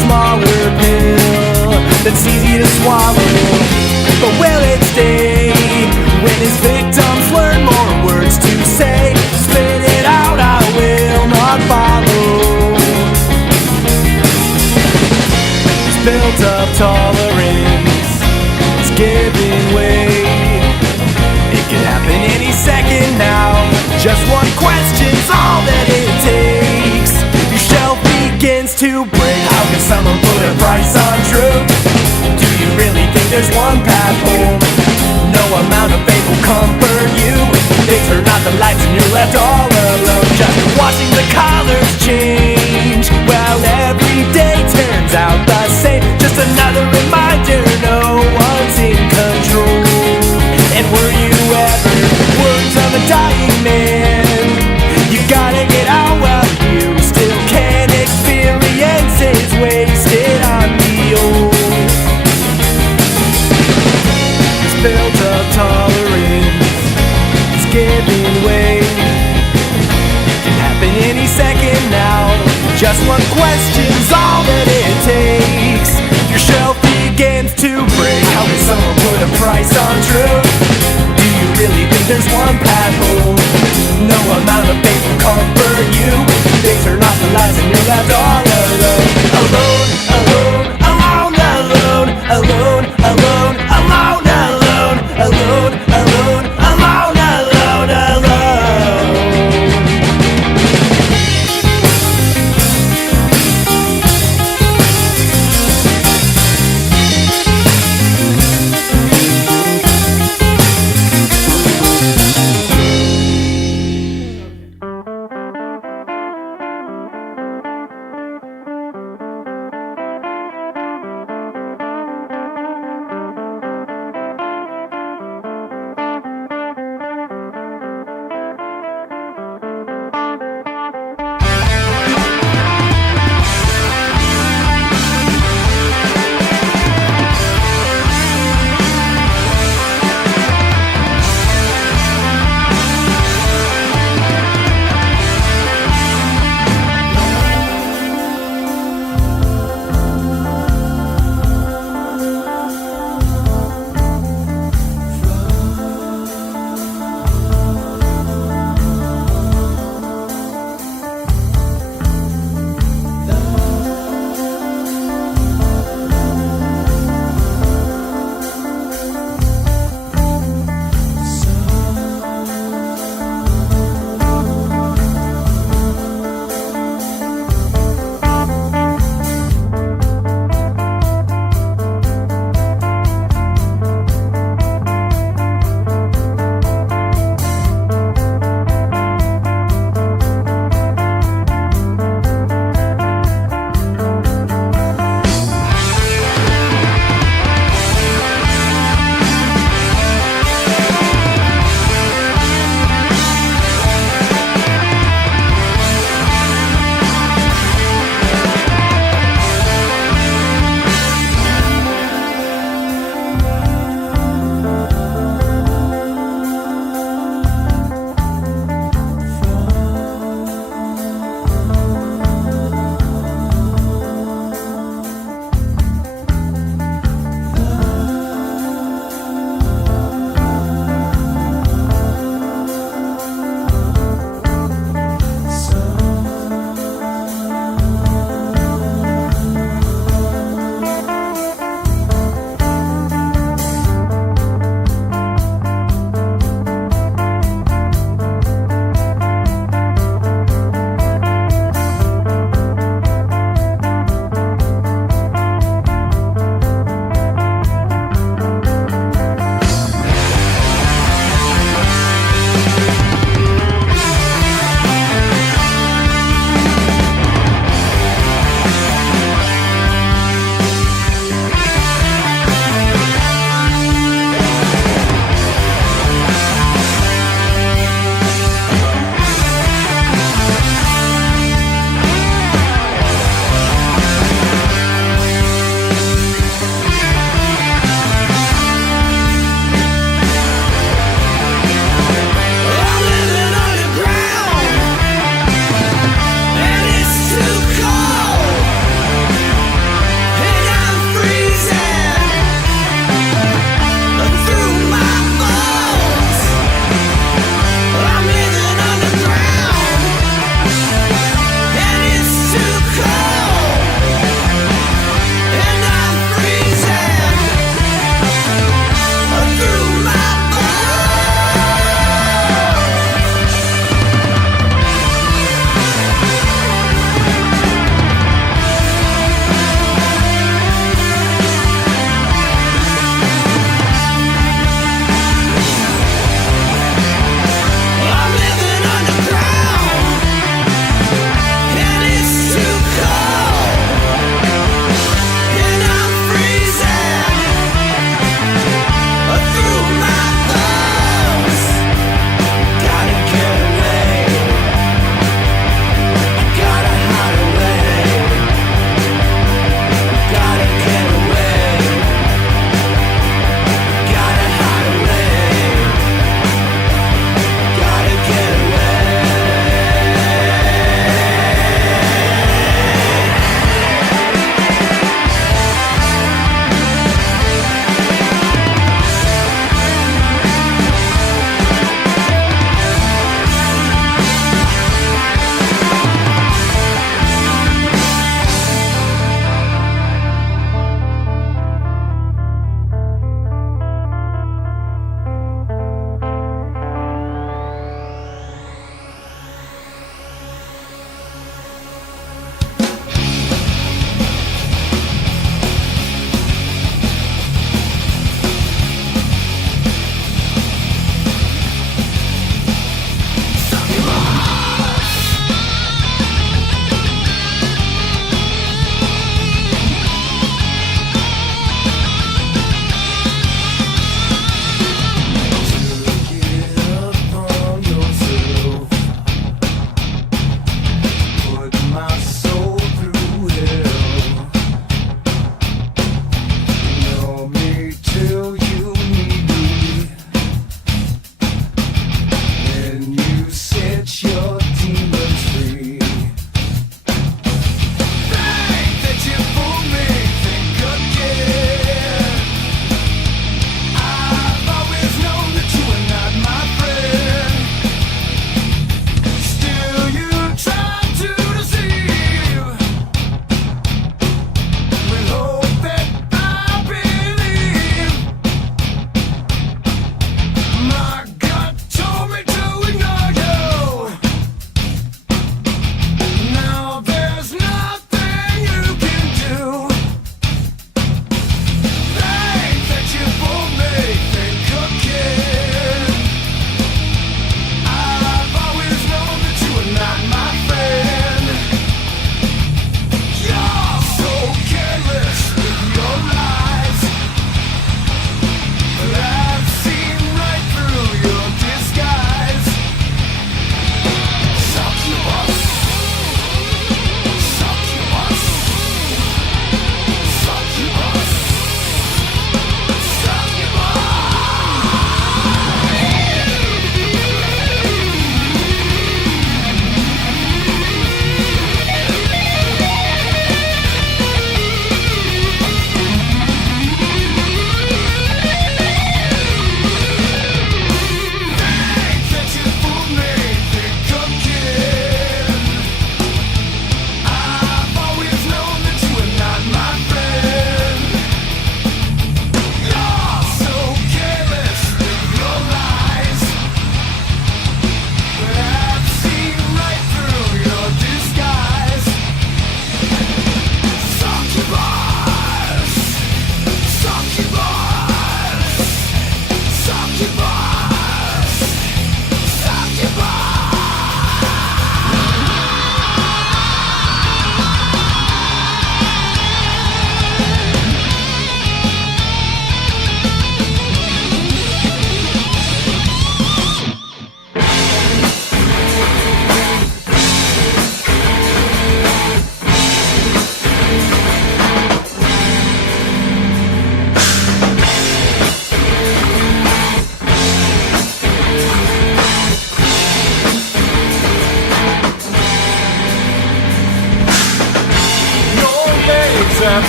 smaller pill that's easy to swallow. But will it stay when his victims learn more words to say? Spit it out, I will not follow. It's built up tolerance, it's giving way. It could happen any second now. Just one question's all that it takes. Your shelf begins to break. How can someone put a price on truth? Do you really think there's one path home? No amount of faith will comfort you. They turn out the lights and you're left all alone, just watching the colors change. Well, every day turns out the same. Just another reminder, no one's in control. And were you ever words of a dying man? You gotta get out while you still can. Experiences wasted on the old. It's built up tolerance, it's giving way.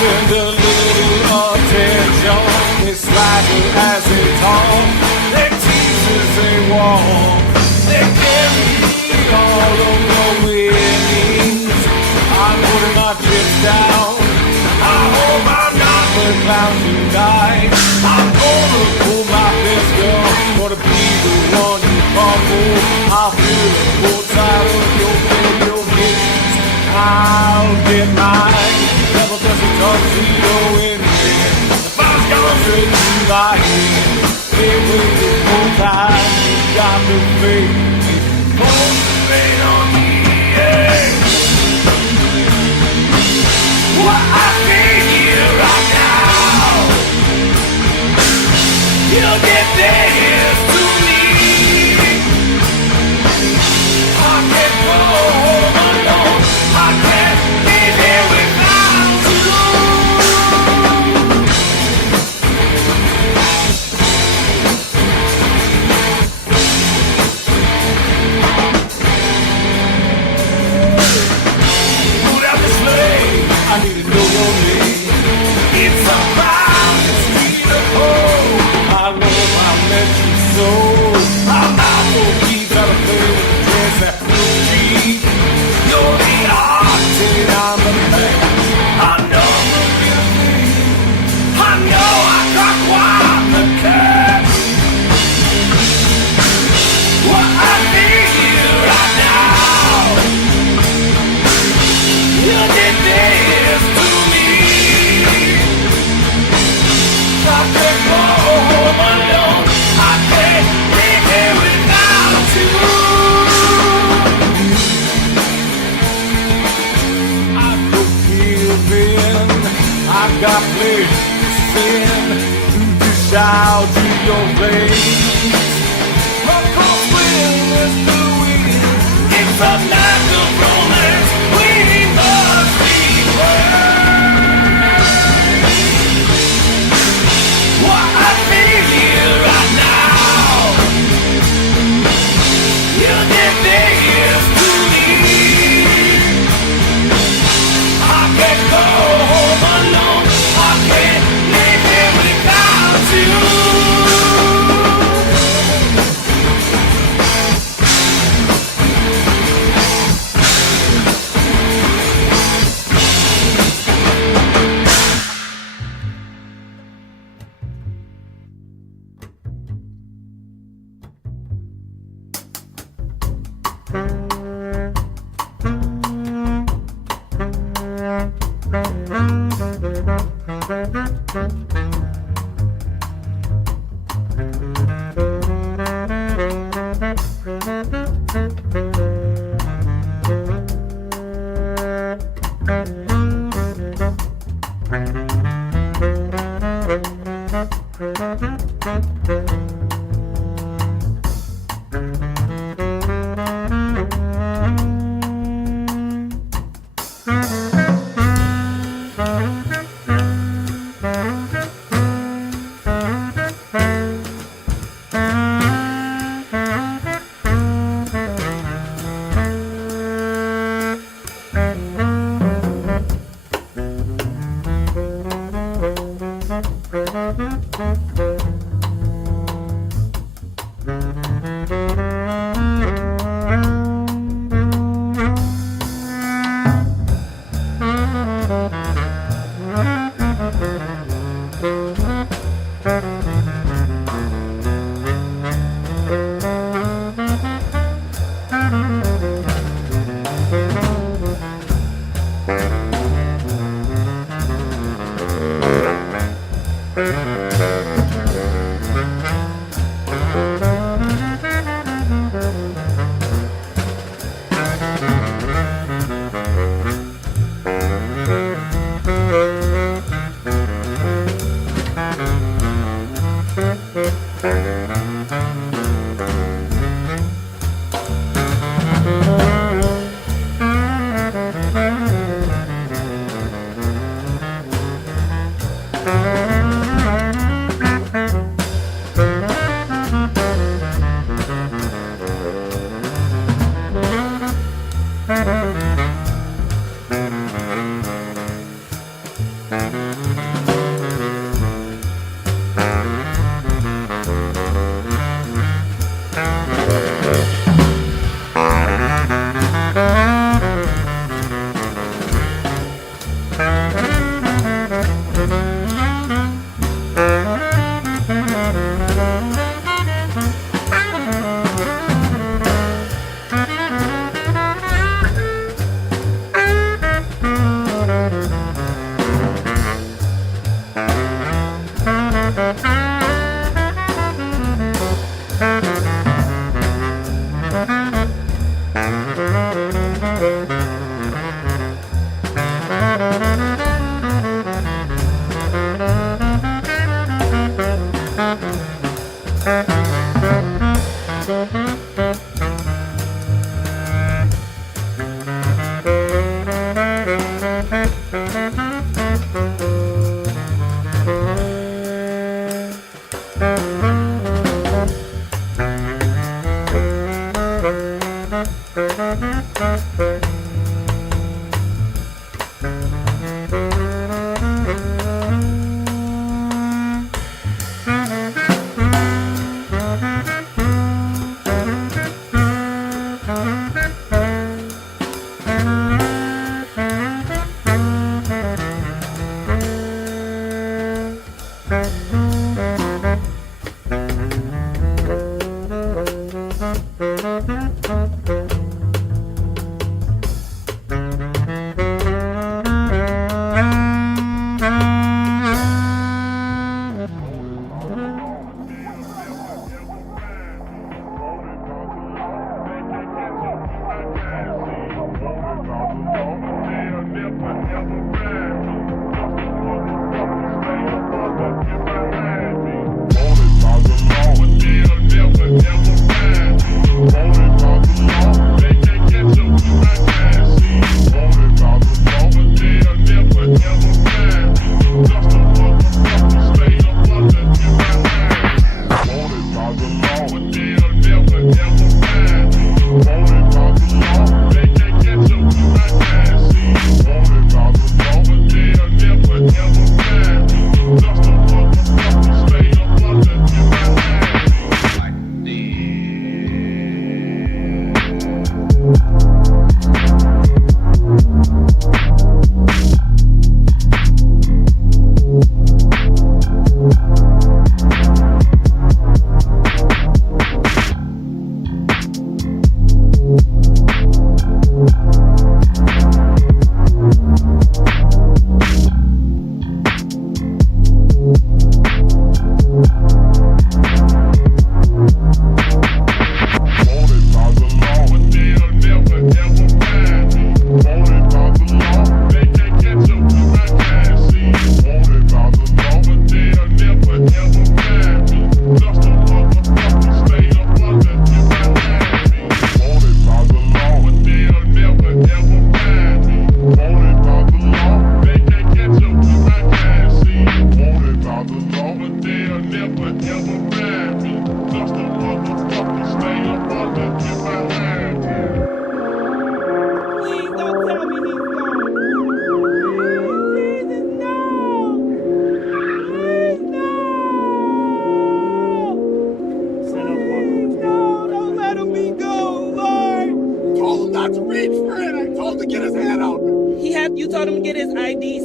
and a little attention. They swagger as they talk, they tease as they walk, they carry all of the winnings. I'm putting my chips down. I hope I'm not the clown tonight. I'm gonna pull my best girl, gonna be the one you fumble. I'll feel the full side of your radio visions. I'll get mine. Never does a tuxedo in there. If I was gonna straight to my head, they waited full time. You got the faith. Concentrate on me, yeah. What I feel right now, you get this to me. I can't go home alone. I can't be here without you. Put out the sleigh. I need to know your name. It's a crowded street of hope. I love I met you so. I'm out for keep out of play with the dress that blue cheek. You're the artist, I'm the man. I know the real thing. I know I got quite the cash. What I feel right now, you did this to me. I can't go home alone. I can't live here without you. I don't give in. I've got place to sin, to dish out to your face. Of course, when there's the wind, it's a night of romance. We must be friends. What I feel right now, you did this to me. I can't go home alone. I can't live here without you.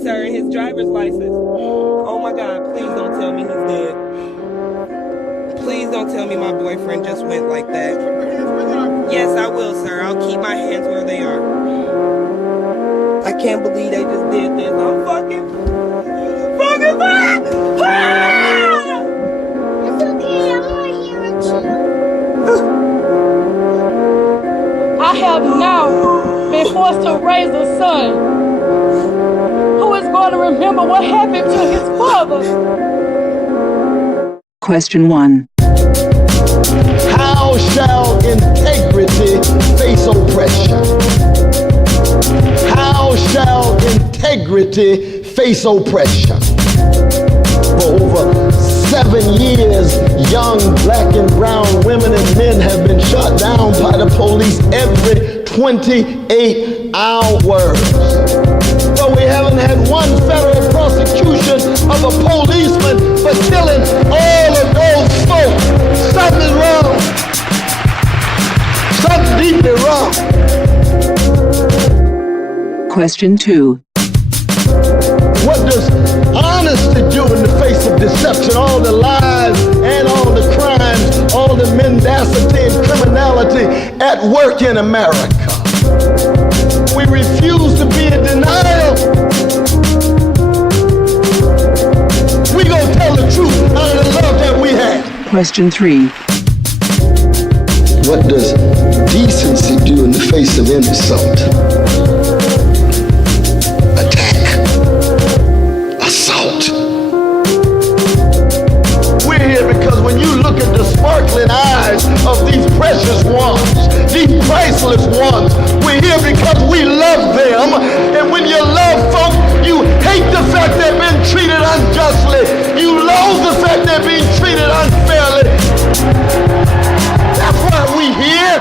sir, and his driver's license. Oh my God, please don't tell me he's dead. Please don't tell me my boyfriend just went like that. Yes, I will, sir. I'll keep my hands where they are. I can't believe they just did this. I'm fucking mad! Ah! It's okay, I'm right here with you. I have now been forced to raise a son who is going to remember what happened to his father. Question 1. How shall integrity face oppression? How shall integrity face oppression? For over 7 years, young black and brown women and men have been shot down by the police every 28 hours. But we haven't had one federal prosecution of a policeman for killing all of those folks. Something is wrong. Something deeply wrong. Question 2. What does honesty do in the face of deception? All the lies and all the crimes, all the mendacity and criminality at work in America. We refuse to be in denial. We gonna tell the truth out of the love that we have. Question 3. What does decency do in the face of insult? Attack. Assault. We're here because when you look at the sparkling eyes of these precious ones, these priceless ones, we're here because we love them. And when you love folk, you hate the fact they're being treated unjustly. You loathe the fact they're being treated unfairly. That's why we're here.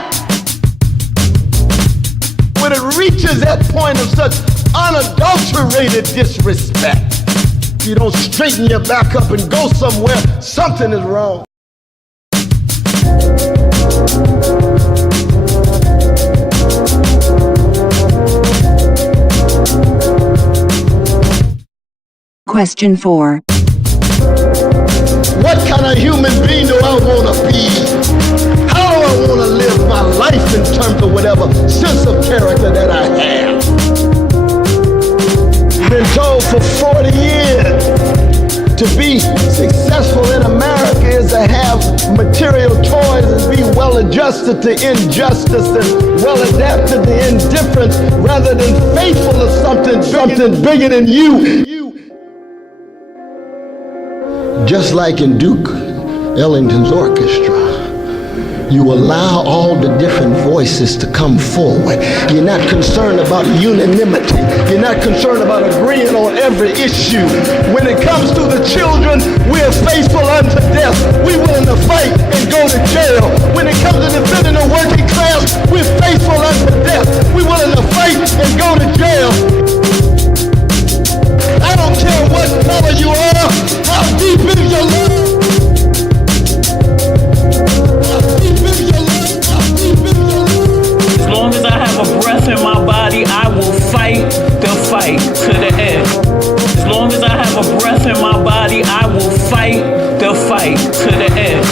When it reaches that point of such unadulterated disrespect, if you don't straighten your back up and go somewhere, something is wrong. Question 4. What kind of human being do I want to be? How do I want to live my life in terms of whatever sense of character that I have? Been told for 40 years to be successful in America is to have material toys and be well adjusted to injustice and well adapted to indifference rather than faithful to something bigger than you. Just like in Duke Ellington's orchestra, you allow all the different voices to come forward. You're not concerned about unanimity. You're not concerned about agreeing on every issue. When it comes to the children, we're faithful unto death. We're willing to fight and go to jail. When it comes to defending the working class, we're faithful unto death. We're willing to fight and go to jail. I don't care what color you are. How deep is your love? As long as I have a breath in my body, I will fight the fight to the end. As long as I have a breath in my body, I will fight the fight to the end.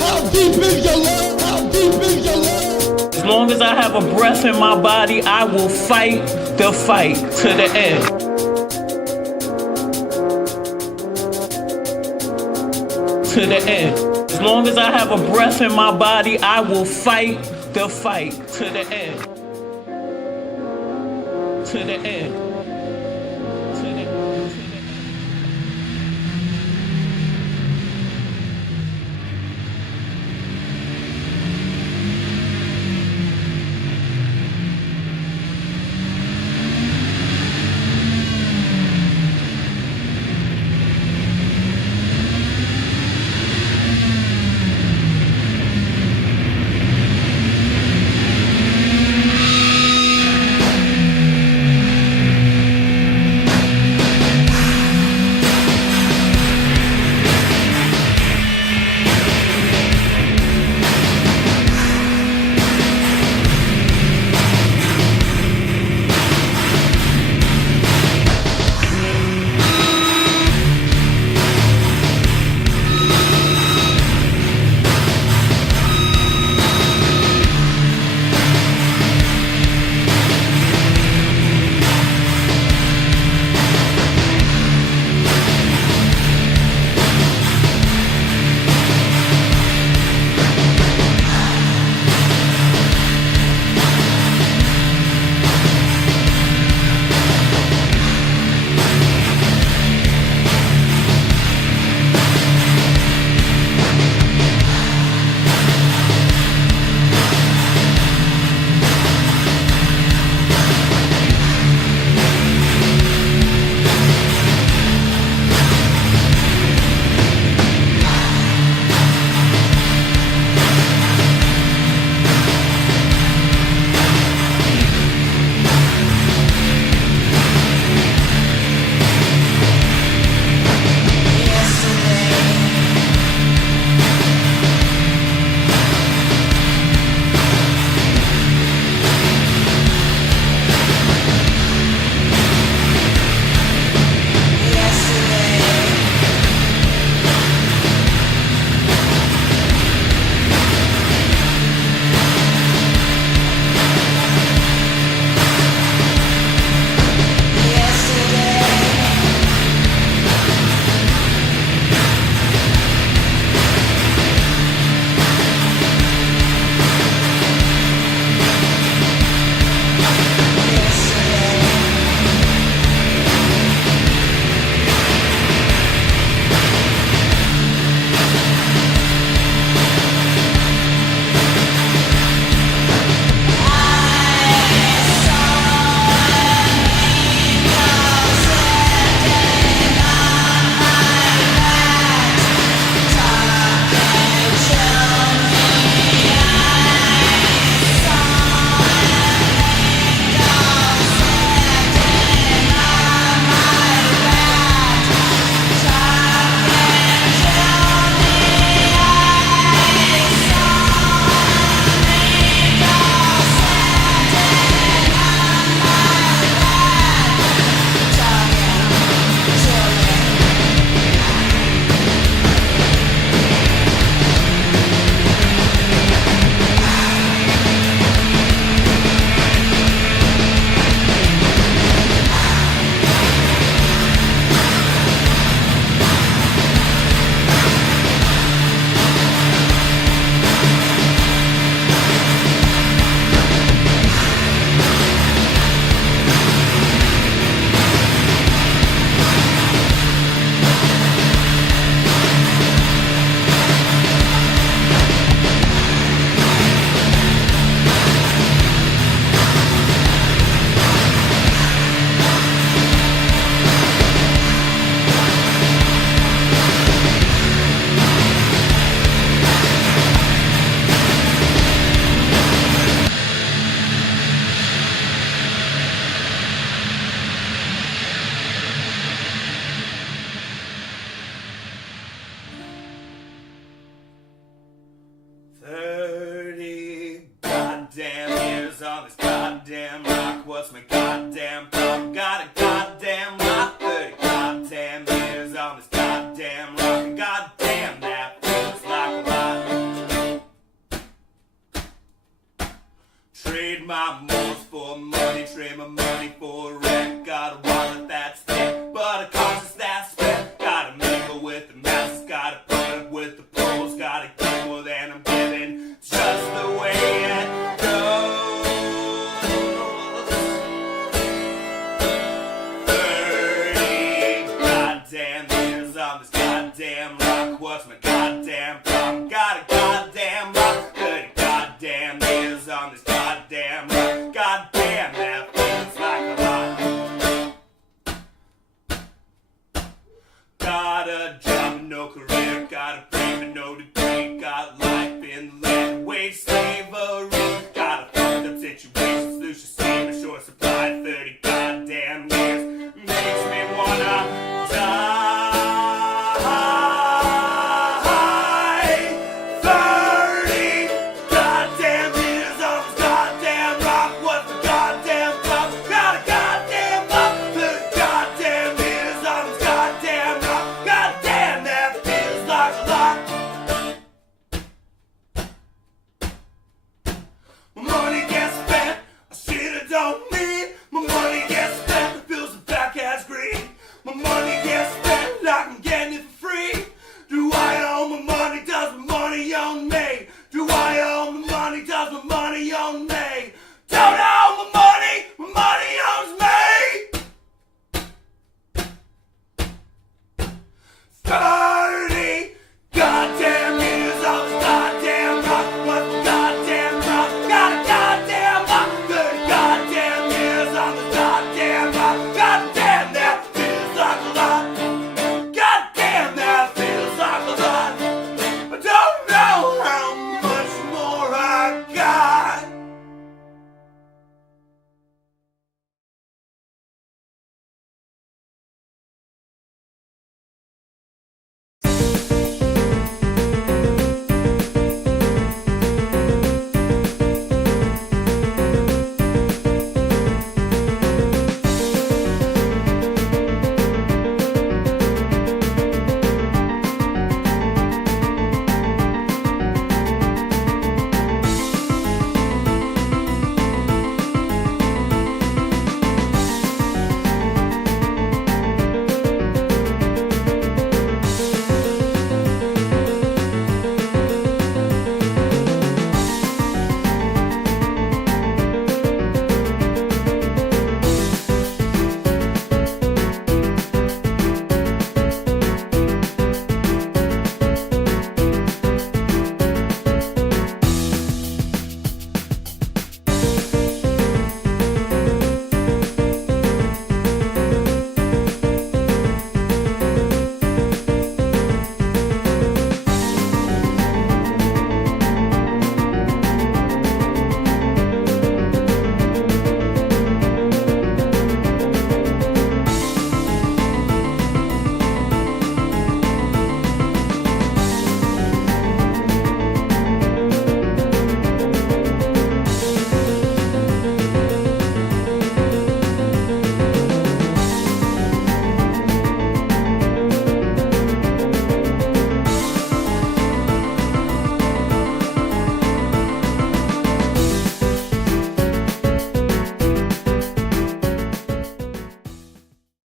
How deep is your love? How deep is your love? As long as I have a breath in my body, I will fight the fight to the end. To the end. As long as I have a breath in my body, I will fight the fight to the end. To the end. To the end. Not a job, no career, got a dream and no degree, got